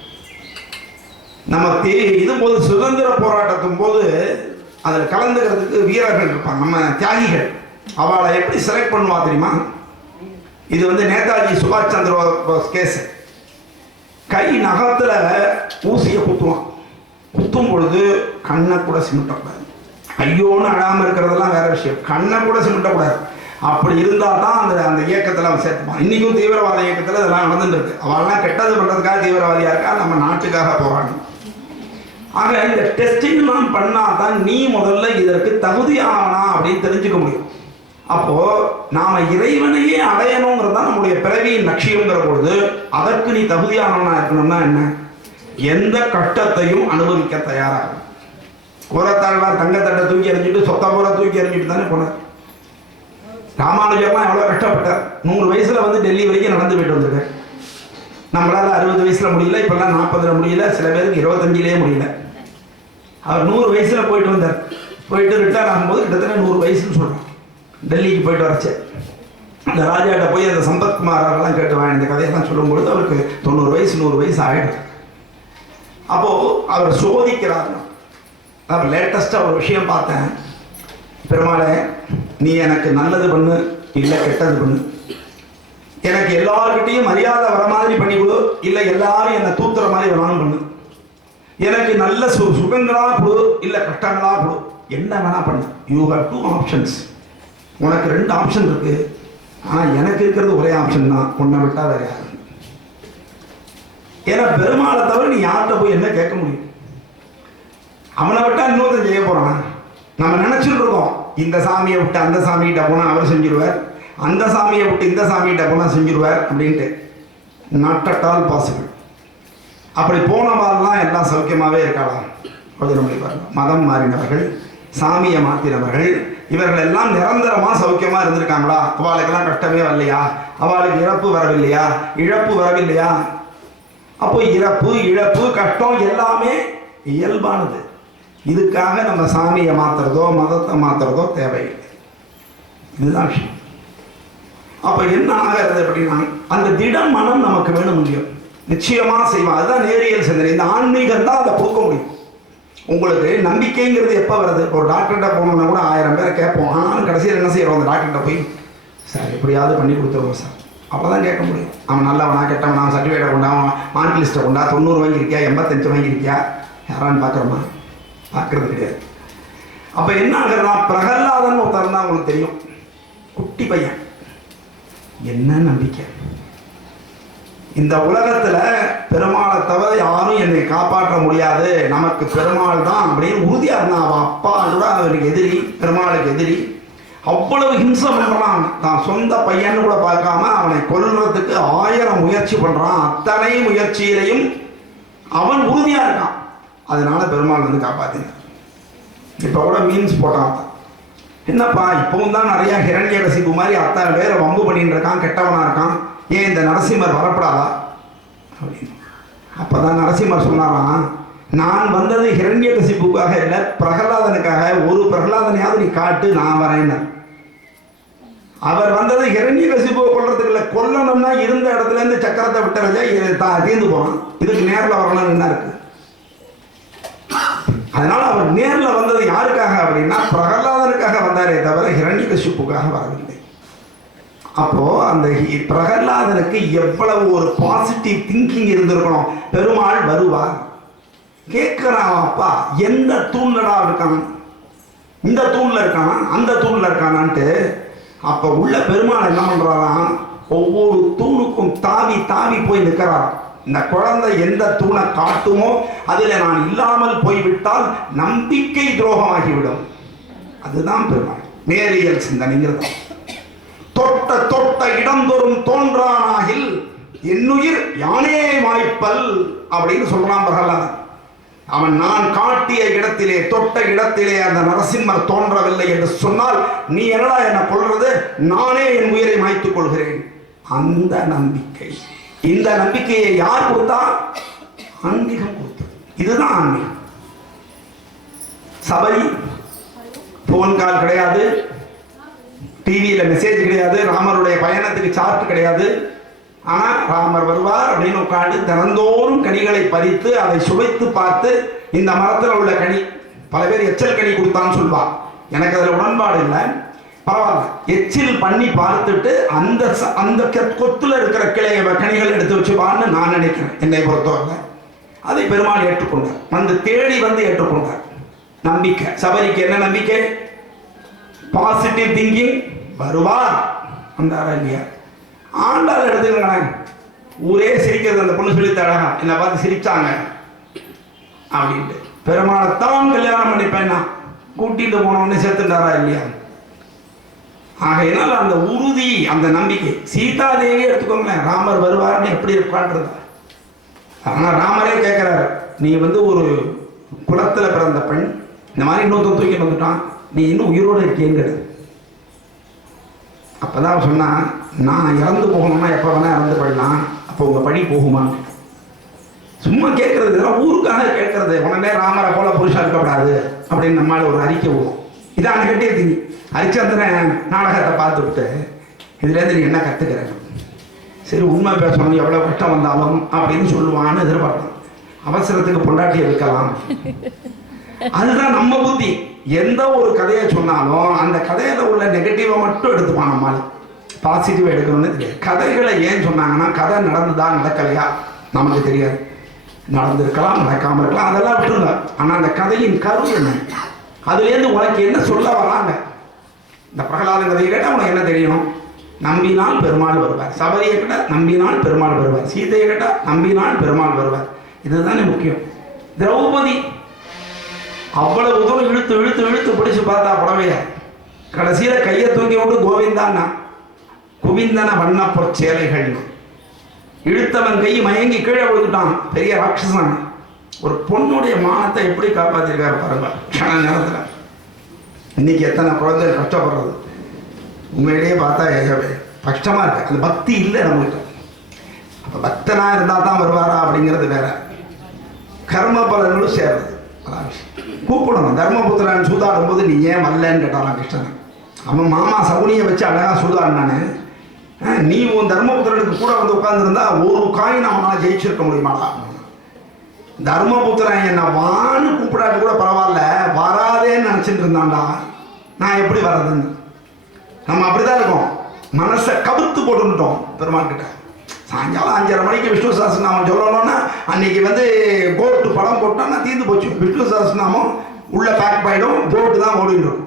நமக்கு இதுபோது சுதந்திர போராட்டத்தின் போது அதில் கலந்துக்கிறதுக்கு வீரர்கள் இருப்பாங்க, நம்ம தியாகிகள். அவளை எப்படி செலக்ட் பண்ணுவா தெரியுமா? இது வந்து நேதாஜி சுபாஷ் சந்திர போஸ் கேஸ். கை நகத்தில் ஊசியை குத்துவான். குத்தும் பொழுது கண்ணை கூட சிமிட்டக்கூடாது. ஐயோன்னு அழாமல் இருக்கிறதெல்லாம் வேற விஷயம், கண்ணை கூட சிமிட்டக்கூடாது. அப்படி இருந்தால் தான் அந்த இயக்கத்தில் அவன் சேர்த்துப்பான். இன்றைக்கும் தீவிரவாத இயக்கத்தில் இதெல்லாம் நடந்துட்டு இருக்கு. அவெல்லாம் கெட்டது பண்ணுறதுக்காக தீவிரவாதியாக இருக்கா, நம்ம நாட்டுக்காக போராடணும். ஆக இந்த டெஸ்டிங்லாம் பண்ணால் தான் நீ முதல்ல இதற்கு தகுதியானவனா அப்படின்னு தெரிஞ்சுக்க முடியும். அப்போது நாம் இறைவனையே அடையணுங்கிறது தான் நம்முடைய பிறவியின் லட்சியங்கிற பொழுது அதற்கு நீ தகுதியானவனா இருக்கணும்னா என்ன? எந்த கஷ்டத்தையும் அனுபவிக்க தயாராகும். கூரத்தாழ்வார் தங்கத்தட்டை தூக்கி எறிஞ்சிட்டு சொத்த பூரா தூக்கி எறிஞ்சிட்டு தானே போனார். ராமானுஜர்லாம் எவ்வளோ கஷ்டப்பட்டார். 100 வயசுல வந்து டெல்லி வரைக்கும் நடந்து போயிட்டு வந்திருக்கார். நம்மளால 60 வயசுல முடியல, இப்பெல்லாம் 40ல முடியல, சில பேருக்கு 25லேயே முடியல. அவர் 100 வயசுல போயிட்டு வந்தார். போயிட்டு ரிட்டையர் ஆகும்போது கிட்டத்தட்ட 100 வயசுன்னு சொல்றான். டெல்லிக்கு போயிட்டு வரச்சு அந்த ராஜாட்ட போய் அந்த சம்பத்குமாரெல்லாம் கேட்டுவான். இந்த கதையெல்லாம் சொல்லும்பொழுது அவருக்கு 90 வயசு 100 வயசு ஆகிடும். அப்போ அவர் சோதிக்கிறார். அவர் லேட்டஸ்டாக ஒரு விஷயம் பார்த்தேன். பெருமாளே, நீ எனக்கு நல்லது பண்ணு, இல்லை கெட்டது பண்ணு. எனக்கு எல்லார்கிட்டையும் மரியாதை வர மாதிரி பண்ணி கொடு, இல்லை எல்லாரும் என்னை தூத்துற மாதிரி வேணாலும் பண்ணு. எனக்கு நல்ல சுகங்களா கொடு, இல்லை கஷ்டங்களா கொடு, என்ன வேணா பண்ணு. You have 2 options. உனக்கு 2 ஆப்ஷன் இருக்கு. ஆனால் எனக்கு இருக்கிறது ஒரே ஆப்ஷன் தான், உன்னை விட்டா வேற யாரு. ஏன்னா பெருமாளை தவிர நீ யார்கிட்ட போய் என்ன கேட்க முடியும்? அவனை விட்டா இன்னொருத்தன் செய்ய போறான். நம்ம நினைச்சுட்டு இருக்கோம், இந்த சாமியை விட்டு அந்த சாமிகிட்ட போனால் அவர் செஞ்சிருவார், அந்த சாமியை விட்டு இந்த சாமிகிட்ட போனால் செஞ்சிருவார் அப்படின்ட்டு. Not at all possible. அப்படி போனவாரெல்லாம் எல்லாம் சௌக்கியமாகவே இருக்கலாம். கொஞ்சம் பாருங்க, மதம் மாறினவர்கள், சாமியை மாற்றினவர்கள், இவர்கள் எல்லாம் நிரந்தரமாக சௌக்கியமாக இருந்திருக்காங்களா? அவளுக்கெல்லாம் கஷ்டமே வரலையா? அவளுக்கு இறப்பு வரவில்லையா? இழப்பு வரவில்லையா? அப்போ இறப்பு, இழப்பு, கஷ்டம் எல்லாமே இயல்பானது. இதுக்காக நம்ம சாமியை மாற்றுறதோ மதத்தை மாற்றுறதோ தேவையில்லை. இதுதான் விஷயம். அப்போ என்ன ஆகிறது அப்படின்னா, அந்த திட மனம் நமக்கு வேணும் முடியும். நிச்சயமாக செய்வான். அதுதான் நேரியல் சிந்தனை. இந்த ஆன்மீகம் தான் அதை கொடுக்க முடியும். உங்களுக்கு நம்பிக்கைங்கிறது எப்போ வருது? ஒரு டாக்டர்கிட்ட போகணுன்னா கூட 1000 பேரை கேட்போம். ஆனாலும் கடைசியில் என்ன செய்கிறோம்? அந்த டாக்டர்கிட்ட போய் சார் எப்படியாவது பண்ணி கொடுத்துருவோம் சார், அப்போ தான் கேட்க முடியும். அவன் நல்லவனா கெட்டவனா, அவன் சர்டிஃபிகேட்டை கொண்டா, அவன் மார்க் லிஸ்ட்டை கொண்டா, 90 வாங்கியிருக்கியா, 85 வாங்கியிருக்கியா, யாரான்னு பார்க்குறோமா? பார்க்கறது கிடையாது. அப்போ என்ன ஆகுறதா? பிரகல்லாதன் ஒருத்தர் தான் உங்களுக்கு தெரியும், குட்டி பையன். என்ன நம்பிக்கை! இந்த உலகத்தில் பெருமாளை தவிர யாரும் என்னை காப்பாற்ற முடியாது, நமக்கு பெருமாள் தான் அப்படின்னு உறுதியாக இருந்தான். அவன் அப்பா கூட அவனுக்கு எதிரி, பெருமாளுக்கு எதிரி. அவ்வளவு ஹிம்சை பண்ணுறான். தான் சொந்த பையன்னு கூட பார்க்காம அவனை கொல்றதுக்கு 1000 முயற்சி பண்ணுறான். அத்தனை முயற்சியிலையும் அவன் உறுதியாக இருக்கான். அதனால பெருமாள் வந்து காப்பாற்றினார். இப்போ கூட மீன்ஸ் போட்டான். என்னப்பா இப்பவும் தான் நிறையா ஹிரண்யகசிபு மாதிரி அத்தனை பேரை வம்பு பண்ணிட்டு இருக்கான், கெட்டவனாக இருக்கான், ஏன் இந்த நரசிம்மர் வரப்படாதா அப்படின்னு. அப்போ தான் நரசிம்மர் சொன்னாராம், நான் வந்தது ஹிரண்யகசிபுக்காக இல்லை, பிரகலாதனுக்காக. ஒரு பிரகலாதனையாவது நீ காட்டு, நான் வரேன்னு. அவர் வந்தது ஹிரண்யகசிபுவை கொல்றதுக்கு இல்லை, கொல்லணும்னா இருந்த இடத்துல இருந்து சக்கரத்தை விட்டுறதே தீர்ந்து போகிறான். இதுக்கு நேரில் வரணும்னு என்ன இருக்கு? அதனால அவர் நேரில் வந்தது யாருக்காக அப்படின்னா பிரகலாதனுக்காக வந்தாரே தவிர ஹிரண்யகசிபுக்காக வரவில்லை. அப்போ அந்த பிரகலாதனுக்கு எவ்வளவு ஒரு பாசிட்டிவ் திங்கிங் இருந்திருக்கணும். பெருமாள் வருவார் கேட்கிறான், அப்பா எந்த தூண்லடா இருக்கான், இந்த தூண்ல இருக்கானா அந்த தூண்ல இருக்கானான்ட்டு. அப்ப உள்ள பெருமாள் என்ன பண்றாராம், ஒவ்வொரு தூணுக்கும் தாவி தாவி போய் நிற்கிறாராம். இந்த குழந்தை எந்த தூணை காட்டுமோ அதில் நான் இல்லாமல் போய்விட்டால் நம்பிக்கை துரோகமாகிவிடும். அதுதான் பெருமாள் நேரியல் சிந்தனைங்கிறது. தொட்ட தொட்ட இடந்தோறும் தோன்றானாகில் என்னுயிர் யானே வாய்ப்பல் அப்படின்னு சொல்றான் பிரகலாதன். அவன் நான் காட்டிய இடத்திலே, தொட்ட இடத்திலே அந்த நரசிம்மர் தோன்றவில்லை என்று சொன்னால் நீ என்னடா என்ன கொள்றது, நானே என் உயிரை மாய்த்துக் கொள்கிறேன். அந்த நம்பிக்கை, இந்த நம்பிக்கையை யார் கொடுத்தா? ஆன்மீகம் கொடுத்தது. இதுதான் ஆன்மீகம். சபை போன் கால் கிடையாது, டிவியில் மெசேஜ் கிடையாது, ராமருடைய பயணத்துக்கு சார்ட் கிடையாது. ஆனால் ராமர் வருவார் அப்படின்னு உட்காந்து தினந்தோறும் கனிகளை பறித்து அதை சுவைத்து பார்த்து, இந்த மரத்தில் உள்ள கனி பல பேர் எச்சல் கனி கொடுத்தான்னு சொல்வா. எனக்கு அதில் உடன்பாடு இல்லை. பரவாயில்ல, எச்சில் பண்ணி பார்த்துட்டு அந்த அந்த கொத்துல இருக்கிற கனிகள் எடுத்து வச்சுப்பான்னு நான் நினைக்கிறேன். என்னை பொறுத்தவரை அதை பெருமாள் ஏற்றுக்கொண்டார். வந்து தேடி வந்து ஏற்றுக்கொண்டார். நம்பிக்கை. சபரிக்கு என்ன நம்பிக்கை? Positive thinking. வருவார் வந்தாரா இல்லையா? ஆண்டாள் எடுத்துக்கிறேன், ஊரே சிரிக்கிறது. அந்த பொண்ணு சொல்லி தடகா என்னை பார்த்து சிரிச்சாங்க அப்படின்ட்டு. பெருமாளைத்தான் கல்யாணம் பண்ணிப்பேன்னா கூட்டிட்டு போனோன்னு சேர்த்துட்டாரா இல்லையா? ஆகையினால் அந்த உறுதி, அந்த நம்பிக்கை. சீதாதேவி எடுத்துக்கோங்களேன், ராமர் வருவார்னு எப்படி இருப்பான்றது. ஆனால் ராமரே கேட்குறாரு, நீ வந்து ஒரு குலத்தில் பிறந்த பெண், இந்த மாதிரி இன்னொருத்தன் தூக்கி வந்துட்டான், நீ இன்னும் உயிரோடு இருக்கேங்கிறது. அப்போதான் சொன்னா, நான் இறந்து போகணும்னா எப்போ வேணா இறந்து போயிடலாம், அப்போ உங்கள் பழி போகுமா? சும்மா கேட்கறது, இதெல்லாம் ஊருக்காக கேட்கறது. உடனே ராமரை போல புருஷா இருக்கக்கூடாது அப்படின்னு நம்மளால ஒரு அறிக்கை விடும். இதான் கட்டியே திங்கி ஹரிச்சந்திரன் நாடகத்தை பார்த்துவிட்டு இதுலேருந்து நீ என்ன கற்றுக்கிற, சரி உண்மை பேசணும் எவ்வளோ கஷ்டம் வந்தாலும் அப்படின்னு சொல்லுவான்னு எதிர்பார்க்கலாம். அவசரத்துக்கு பொண்டாட்டியை வைக்கலாம். அதுதான் நம்ம புத்தி. எந்த ஒரு கதையை சொன்னாலும் அந்த கதையில உள்ள நெகட்டிவை மட்டும் எடுத்துப்பான். நம்மளால பாசிட்டிவ் எடுக்கணும்னு தெரியாது. கதைகளை ஏன் சொன்னாங்கன்னா, கதை நடந்துதா நடக்கலையா நமக்கு தெரியாது. நடந்திருக்கலாம், நடக்காம இருக்கலாம், அதெல்லாம் விட்டுருங்க. ஆனால் அந்த கதையின் கரு என்ன, அதுலேருந்து உனக்கு என்ன சொல்ல வராங்க. இந்த பிரகலாதன் கதையை கேட்டால் உனக்கு என்ன தெரியணும்? நம்பினால் பெருமாள் வருவார். சபரியை கேட்டால் நம்பினால் பெருமாள் வருவார். சீதையை கேட்டால் நம்பினால் பெருமாள் வருவார். இதுதானே முக்கியம். திரௌபதி அவ்வளவு தூரம் இழுத்து இழுத்து இழுத்து பிடிச்சு பார்த்தா புடவைய, கடைசியில கையை தூக்கி விட்டு கோவிந்தான்னா குவிந்தன வண்ண பொற்சேலைகள். இழுத்தவன் கை மயங்கி கீழே விழுந்துட்டான். பெரிய ராட்சசன். ஒரு பொண்ணுடைய மானத்தை எப்படி காப்பாத்திருக்காரு பாருங்க க்ஷண நேரத்தில். இன்னைக்கு எத்தனை குழந்தைகள் கஷ்டப்படுறது உண்மையிலேயே பார்த்தா கஷ்டமா இருக்கு. அந்த பக்தி இல்லை நம்மகிட்ட. அப்ப பக்தனா இருந்தா தான் வருவாரா அப்படிங்கிறது வேற. கர்ம பலன்களும் சேர்றது. கூப்பிடணும். தர்மபுத்திரன் சூதாடும் போது நீ ஏன் வரலன்னு கேட்டாலாம் கிருஷ்ணன். அவன் மாமா சகுனியை வச்சு அழகா சூதாடினானு. நீ உன் தர்மபுத்திரனுக்கு கூட வந்து உட்கார்ந்துருந்தா ஒரு காயின் அவனால் ஜெயிச்சிருக்க முடியுமாடா? தர்மபுத்திரன் என்ன வான்னு கூப்பிடாட்டு கூட பரவாயில்ல, வராதேன்னு நினைச்சிட்டு இருந்தான்டா. நான் எப்படி வர்றதுன்னு நம்ம அப்படிதான் இருக்கோம். மனசை கவுத்து போட்டுட்டோம் பெருமாள் கிட்ட. சாயங்காலம் 5:30 மணிக்கு விஷ்ணு சஹஸ்ரநாமம் சொல்லணும்னா அன்னைக்கு வந்து கோட்டு படம் போட்டோம்னா தீர்ந்து போச்சு. விஷ்ணு சஹஸ்ரநாமம் உள்ள பேக் ஆயிடும், கோட்டு தான் ஓடிடும்.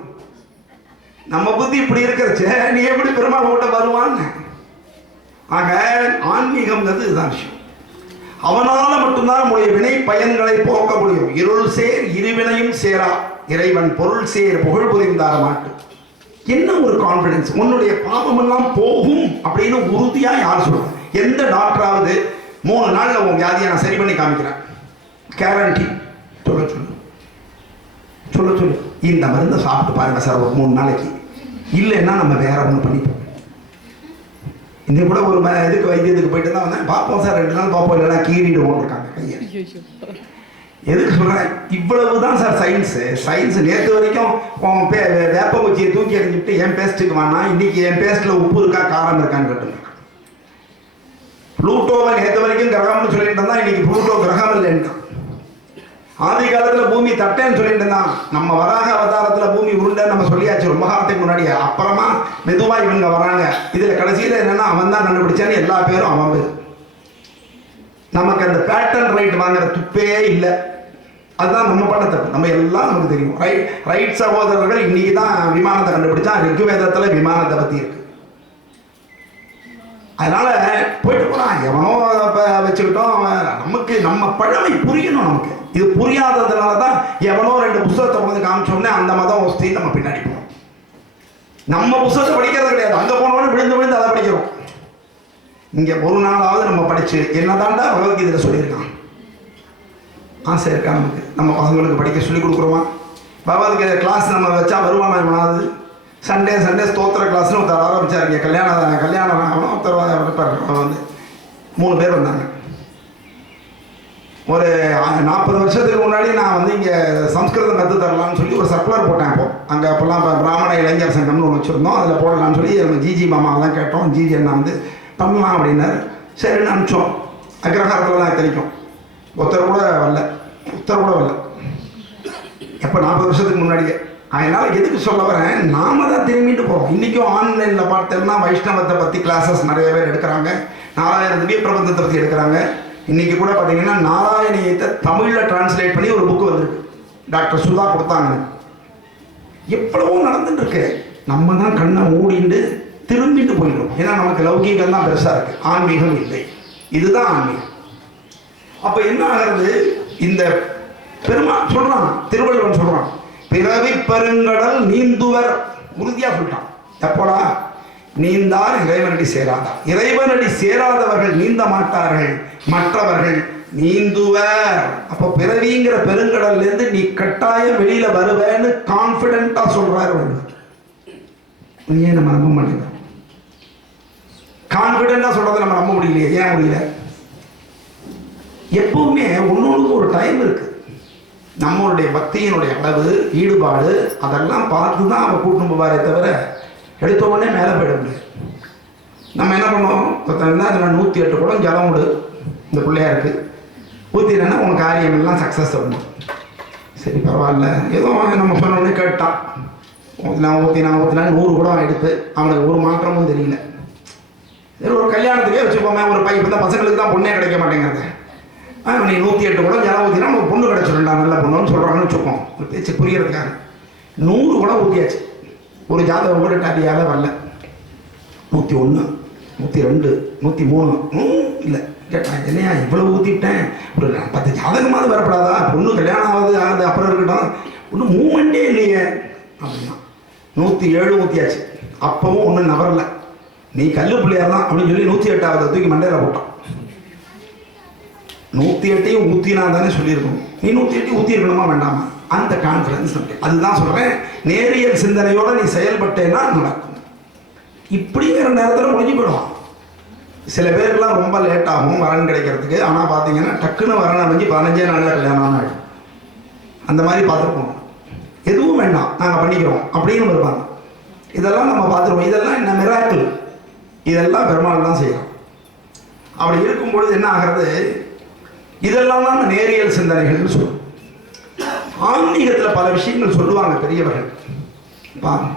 நம்ம புத்தி இப்படி இருக்கிறச்சே நீ எப்படி பெருமாள் ஓட்ட வருவான்னு. ஆக ஆன்மீகம்ங்கிறது இதுதான் விஷயம். அவனால மட்டும்தான் நம்முடைய வினை பயன்களை போக்க முடியும். இருள் சேர் இருவினையும் சேரா இறைவன் பொருள் சேர் புகழ் புரிந்தார மாட்டு. என்ன ஒரு கான்பிடன்ஸ். உன்னுடைய பாவம் எல்லாம் போகும் அப்படின்னு உறுதியா யார் சொல்லுவாங்க? எந்த டாக்டராவது 3 நாள்ல உன் வியாதியை நான் சரி பண்ணி காமிக்கிறேன் கேரண்டி சொல்ல சொல்லு சொல்ல சொல்லு. இந்த மருந்தை சாப்பிட்டு பாருங்க சார் ஒரு 3 நாளைக்கு, இல்லைன்னா நம்ம வேற ஒன்று பண்ணிப்போம். இன்னும் கூட ஒரு இதுக்கு வைத்தியத்துக்கு போயிட்டு தான் வந்தேன். பார்ப்போம் சார் 2 நாள் பார்ப்போம், இல்லைன்னா கீறிடுவோம் இருக்காங்க கையை. எதுக்கு சொல்றேன்? இவ்வளவுதான் சார் சயின்ஸு. சயின்ஸ் நேற்று வரைக்கும் வேப்பங்குச்சியை தூக்கி எறிஞ்சிட்டு என் பேஸ்ட்டுக்கு வானா, இன்னைக்கு என் பேஸ்ட்ல உப்பு இருக்கா காரம் இருக்கான்னு கேட்டுருங்க. புளூட்டோவை நேற்று வரைக்கும் கிரகம்னு சொல்லிட்டு இருந்தா, இன்னைக்கு புளூட்டோ கிரகம் இல்லைன்னா. ஆதி காலத்தில் பூமி தட்டேன்னு சொல்லிட்டு இருந்தான். நம்ம வராக அவதாரத்தில் பூமி உருண்டைன்னு நம்ம சொல்லியாச்சு ரொம்ப காலத்துக்கு முன்னாடியே. அப்புறமா மெதுவாக இவங்க வராங்க. இதில் கடைசியில் என்னன்னா அவன் தான் கண்டுபிடிச்சான்னு எல்லா பேரும் அவன் பேர். நமக்கு அந்த பேட்டர்ன் ரைட் வாங்குற துப்பே இல்லை. அதுதான் நம்ம பண்ண தப்பு. நம்ம எல்லாம் நமக்கு தெரியும். ரைட் சகோதரர்கள் இன்னைக்கு தான் விமானத்தை கண்டுபிடிச்சா. ரிக்குவேதத்தில் விமானத்தை பற்றி இருக்கு. அதனால போயிட்டு போறான். எவனோ வச்சுக்கிட்டோம். நமக்கு நம்ம பழமை புரியணும். நமக்கு இது புரியாததுனால தான் எவனோ 2 புத்தகத்தை வந்து காமிச்சோம்னே அந்த மதம் வசதி நம்ம பின்னாடி போறோம். நம்ம புத்தகத்தை படிக்கிறது கிடையாது. அங்க போனோன்னு விழுந்து விழுந்து அதை படிக்கிறோம். இங்க ஒரு நாளாவது நம்ம படிச்சு என்னதான்டா பகவத்கீதையில சொல்லியிருக்கான். ஆசை இருக்கா நமக்கு? நம்ம பசங்களுக்கு படிக்க சொல்லி கொடுக்குறோமா? பகவத்கீதை கிளாஸ் நம்ம வச்சா வருவானா எவனாவது? சண்டே ஸ்தோத்திர கிளாஸ்னு ஒருத்தர் ஆரம்பிச்சார். இங்கே கல்யாணம் ஆகணும். ஒருத்தர் இருப்பார். வந்து 3 பேர் வந்தாங்க. ஒரு 40 வருஷத்துக்கு முன்னாடி நான் வந்து இங்கே சம்ஸ்கிருதம் கற்று தரலாம்னு சொல்லி ஒரு சர்க்குலர் போட்டேன். அங்கே அப்போல்லாம் பிராமண இளைஞர் சங்கம்னு ஒன்று வச்சுருந்தோம். அதில் போடலாம்னு சொல்லி நம்ம ஜிஜி மாமாவெல்லாம் கேட்டோம். ஜிஜி அண்ணா வந்து பண்ணலாம் அப்படின்னாரு. சரின்னு அனுப்பிச்சோம். அக்ரஹாரத்தில் தான் தெரிக்கும். ஒருத்தர் கூட வரல. எப்போ 40 வருஷத்துக்கு முன்னாடியே. அதனால் எதுக்கு சொல்ல வரேன், நாம தான் திரும்பிட்டு போகிறோம். இன்றைக்கும் ஆன்லைனில் பார்த்தோம்னா வைஷ்ணவத்தை பற்றி கிளாஸஸ் நிறைய பேர் எடுக்கிறாங்க, நாராயண திவ்ய பிரபந்தத்தை பற்றி எடுக்கிறாங்க. இன்றைக்கி கூட பார்த்தீங்கன்னா நாராயணியத்தை தமிழில் டிரான்ஸ்லேட் பண்ணி ஒரு புக்கு வந்திருக்கு, டாக்டர் சுதா கொடுத்தாங்க. எவ்வளவோ நடந்துட்டுருக்கு. நம்ம தான் கண்ணை மூடிண்டு திரும்பிட்டு போயிடும். ஏன்னா நமக்கு லௌகீகம் தான் பெருசாக இருக்குது, ஆன்மீகம் இல்லை. இதுதான் ஆன்மீகம். அப்போ என்ன ஆகிறது, இந்த பெருமாள் சொல்கிறான், திருவள்ளுவன் சொல்கிறான், பிறவி பெருங்கடல் நீந்துவர். உறுதியாக சொல்லிட்டான். எப்போடா, நீந்தார் இறைவனடி சேராதார். இறைவனடி சேராதவர்கள் நீந்த மாட்டார்கள், மற்றவர்கள் நீந்துவர். அப்போ பிறவிங்கிற பெருங்கடல்லேருந்து நீ கட்டாயம் வெளியில் வருவேன்னு கான்ஃபிடென்ட்டாக சொல்கிறாரு. ஏன் நம்ம நம்ப மாட்டேங்க? கான்ஃபிடென்ட்டாக சொல்கிறத நம்ம நம்ப முடியலையே. ஏன் முடியல? எப்பவுமே ஒன்னொன்றுக்கு ஒரு டைம் இருக்குது. நம்மளுடைய பக்தியினுடைய அளவு, ஈடுபாடு, அதெல்லாம் பார்த்து தான் அவன் கூட்டம் போவாரே தவிர எடுத்த உடனே மேலே போயிட முடியாது. நம்ம என்ன பண்ணுவோம், ஒருத்தன் அதில் 108 குடம் ஜலம் விடு இந்த பிள்ளையாருக்கு, ஊற்றினா உனக்கு காரியம் எல்லாம் சக்ஸஸ் ஆகணும். சரி பரவாயில்ல, ஏதோ நம்ம சொன்னோடனே கேட்டான், நான் ஊற்றினா 100 குடம் எடுத்து அவனுக்கு ஒரு மாற்றமும் தெரியல. சரி ஒரு கல்யாணத்துக்கே வச்சுப்போமே, ஒரு இப்போ தான் பசங்களுக்கு தான் பொண்ணே கிடைக்க மாட்டேங்கிறது. நீ 108 குடம் ஜலம் ஊற்றினா நமக்கு பொண்ணு கிடச்சிருண்டா, நல்ல பொண்ணுன்னு சொல்கிறாங்கன்னு வச்சுப்போம், ஒரு பேச்சு புரியறதுக்காக. 100 குடம் ஊற்றியாச்சு, ஒரு ஜாதகம் கூட டாட்டியால் வரல. 101, 102, 103 இல்லை. கேட்டேன், என்னையா இவ்வளோ ஊற்றிட்டேன், ஒரு 10 ஜாதகமாவது வரப்படாதா, பொண்ணு கல்யாணம் ஆகுது அப்புறம் இருக்கட்டும், ஒன்றும் மூமெண்ட்டே இல்லையே அப்படின்னா. 107 ஊற்றியாச்சு, அப்பவும் ஒன்றும் நவரல. நீ கல்லு பிள்ளையார் தான் அப்படின்னு சொல்லி 108வது தூக்கி மண்டையில் போட்டான். 108 ஊற்றினா தானே சொல்லியிருக்கணும், நீ 108 ஊற்றிருக்கணுமா வேண்டாமா? அந்த கான்ஃபிடன்ஸ். அதுதான் சொல்கிறேன், நேரியல் சிந்தனையோடு நீ செயல்பட்டேன்னா நடக்கும். இப்படிங்கிற நேரத்தில் முடிஞ்சு போயிடுவான். சில பேருக்குலாம் ரொம்ப லேட் ஆகும் வரன் கிடைக்கிறதுக்கு. ஆனால் பார்த்தீங்கன்னா டக்குன்னு வரன் அமைஞ்சு 15 நாளில் கல்யாணம் ஆகிடும். அந்த மாதிரி பார்த்துருப்போம். எதுவும் வேண்டாம், நாங்கள் பண்ணிக்கிறோம் அப்படின்னு வருவாங்க. இதெல்லாம் நம்ம பார்த்துருவோம். இதெல்லாம் என்ன மிராக்கிள், இதெல்லாம் பெருமாள் தான் செய்யலாம். அப்படி இருக்கும்பொழுது என்ன ஆகிறது, இதெல்லாம் தான் நேரியல் சிந்தனைகள்னு சொல்லுவோம். ஆன்மீகத்தில் பல விஷயங்கள் சொல்லுவாங்க பெரியவர்கள்.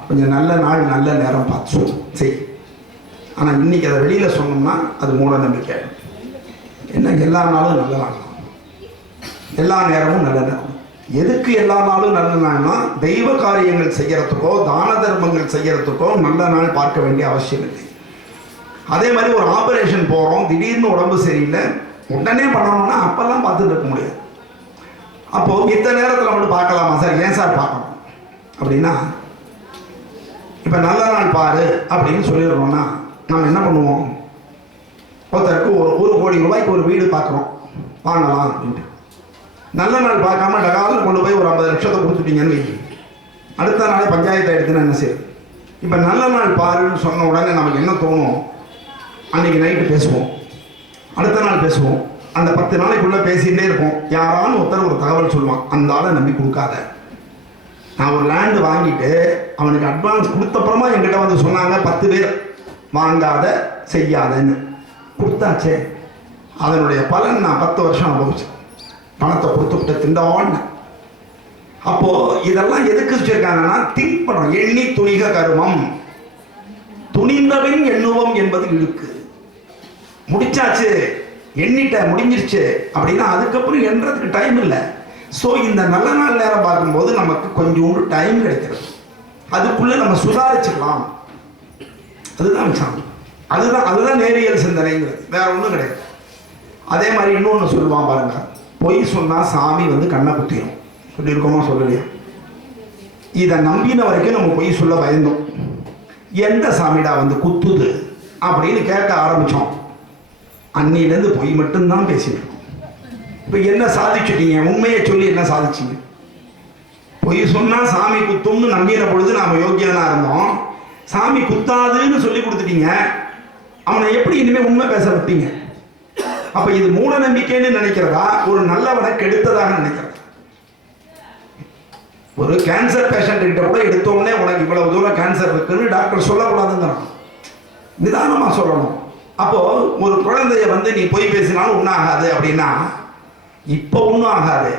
கொஞ்சம் நல்ல நாள் நல்ல நேரம் பார்த்து சொல்லும் செய். ஆனால் இன்னைக்கு அதை வெளியில் சொன்னோம்னா அது மூட நம்பிக்கை. என்ன எல்லா நாளும் நல்ல நாள், எல்லா நேரமும் நல்ல நேரம். எதுக்கு எல்லா நாளும் நல்ல நாள்னா, தெய்வ காரியங்கள் செய்யறதுக்கோ தான தர்மங்கள் செய்யறதுக்கோ நல்ல நாள் பார்க்க வேண்டிய அவசியம் இல்லை. அதே மாதிரி ஒரு ஆபரேஷன் போகிறோம், திடீர்னு உடம்பு சரியில்லை, உடனே பண்ணணும்னா அப்பெல்லாம் பார்த்துட்டு இருக்க முடியாது. அப்போது மித்த நேரத்தில் மட்டும் பார்க்கலாமா சார்? ஏன் சார் பார்க்கணும் அப்படின்னா, இப்போ நல்ல நாள் பாரு அப்படின்னு சொல்லிடுறோம்னா நம்ம என்ன பண்ணுவோம், ஒருத்தருக்கு ஒரு 1 கோடி ரூபாய்க்கு ஒரு வீடு பார்க்குறோம், வாங்கலாம் அப்படின்ட்டு. நல்ல நாள் பார்க்காம டகால்னு கொண்டு போய் ஒரு 50 லட்சத்தை கொடுத்துட்டீங்கன்னு வைங்க, அடுத்த நாளே பஞ்சாயத்து எடுத்துன்னு என்ன செய்யும்? இப்போ நல்ல நாள் பாருன்னு சொன்ன உடனே நமக்கு என்ன தோணும், அன்றைக்கி நைட்டு பேசுவோம், அடுத்த நாள் பேசுவோம், அந்த 10 நாளைக்குள்ளே பேசிகிட்டே இருப்போம். யாராலும் ஒருத்தர் ஒரு தகவல் சொல்லுவான், அந்த ஆளை நம்பி கொடுக்காத. நான் ஒரு லேண்டு வாங்கிட்டு அவனுக்கு அட்வான்ஸ் கொடுத்தப்புறமா என்கிட்ட வந்து சொன்னாங்க 10 பேர் வாங்காத செய்யாதன்னு. கொடுத்தாச்சே, அதனுடைய பலன் நான் 10 வருஷம் அனுபவிச்சேன். பணத்தை கொடுத்துவிட்டு திண்டான்னு. அப்போது இதெல்லாம் எதுக்கு வச்சுருக்காங்கன்னா, திங்க் பண்ணுறோம். எண்ணி துணிக கருமம், துணிந்தவன் எண்ணுவோம் என்பது இழுக்கு. முடிச்சாச்சு, எண்ணிட்ட முடிஞ்சிருச்சு அப்படின்னா அதுக்கப்புறம் எண்ணுறதுக்கு டைம் இல்லை. ஸோ இந்த நல்ல நாள் நேரம் பார்க்கும்போது நமக்கு கொஞ்சோண்டு டைம் கிடைக்கிறது, அதுக்குள்ளே நம்ம சுதாரிச்சுக்கலாம். அதுதான் விஷயம். அதுதான் நேரியல் சிந்தனைங்கிறது, வேற ஒன்றும் கிடையாது. அதே மாதிரி இன்னொன்று சொல்லுவான் பாருங்க, பொய் சொன்னால் சாமி வந்து கண்ணை குத்திடும். சொல்லியிருக்கோமா சொல்லலையா? இதை நம்பின வரைக்கும் நம்ம பொய் சொல்ல பயந்தோம். எந்த சாமிடா வந்து குத்துது அப்படின்னு கேட்க ஆரம்பித்தோம். அன்னிலேருந்து பொய் மட்டும்தான் பேசிட்டு இருக்கோம். இப்போ என்ன சாதிச்சுட்டீங்க? உண்மையை சொல்லி என்ன சாதிச்சிங்க? பொய் சொன்னால் சாமி குத்தும்னு நம்பின பொழுது நாம் யோக்கியனாக இருந்தோம். சாமி குத்தாதுன்னு சொல்லி கொடுத்துட்டீங்க, அவனை எப்படி இனிமேல் உண்மை பேச விட்டீங்க? அப்போ இது மூட நம்பிக்கைன்னு நினைக்கிறதா, ஒரு நல்லவனை கெடுத்ததாக நினைக்கிறதா? ஒரு கேன்சர் பேஷண்ட் கிட்ட கூட எடுத்தோடனே உனக்கு இவ்வளவு தூரம் கேன்சர் இருக்குன்னு டாக்டர் சொல்லக்கூடாதுங்கிறான். நிதானமாக சொல்லணும். அப்போது ஒரு குழந்தைய வந்து நீ பொய் பேசினாலும் ஒன்றும் ஆகாது அப்படின்னா, இப்போ ஒன்றும் ஆகாது,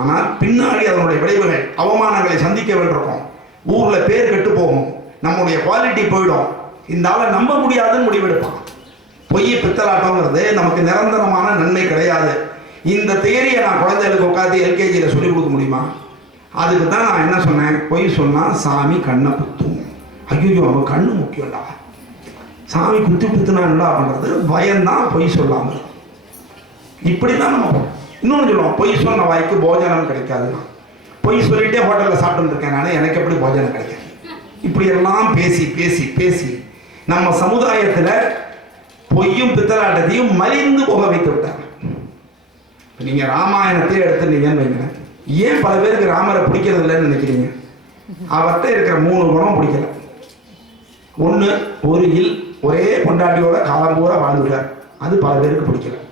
ஆனால் பின்னாடி அதனுடைய விளைவுகள் அவமானங்களை சந்திக்க வேண்டியிருக்கும். ஊரில் பேர் கெட்டு போகும், நம்முடைய குவாலிட்டி போயிடும். இந்த ஆளை நம்ப முடியாதுன்னு முடிவெடுப்பான். பொய் பித்தலாட்டங்கிறது நமக்கு நிரந்தரமான நன்மை கிடையாது. இந்த தியரியை நான் குழந்தைகளுக்கு உட்காந்து எல்கேஜியில் சொல்லிக் கொடுக்க முடியுமா? அதுக்கு தான் நான் என்ன சொன்னேன், பொய் சொன்னால் சாமி கண்ணை குத்தும். ஐயோ அவன் கண்ணு முக்கியம்டா, சாமி குத்தி குத்துனா என்னடா பண்ணுறது, பயம்தான் பொய் சொல்லாமல். இப்படி தான் நம்ம இன்னொன்று சொல்லுவோம், பொய் சொன்ன வாய்க்கு போஜனம் கிடைக்காதுன்னா. பொய் சொல்லிட்டே ஹோட்டலில் சாப்பிட்டுருக்கேன் நான், எனக்கு எப்படி போஜனம் கிடைக்காது? இப்படியெல்லாம் பேசி பேசி பேசி நம்ம சமுதாயத்தில் பொய்யும் பித்தலாட்டத்தையும் மலிந்து போக வைத்து விட்டாங்க. நீங்கள் ராமாயணத்தையே எடுத்துட்டீங்கன்னு வைங்க, ஏன் பல பேருக்கு ராமரை பிடிக்கிறது இல்லைன்னு நினைக்கிறீங்க? அவர்கிட்ட இருக்கிற 3 குணம் பிடிக்கல. ஒன்று, ஒரு இல் ஒரே பொண்டாட்டியோட காலம் பூரா வாழ்ந்துட்டார், அது பல பேருக்கு பிடிக்கல.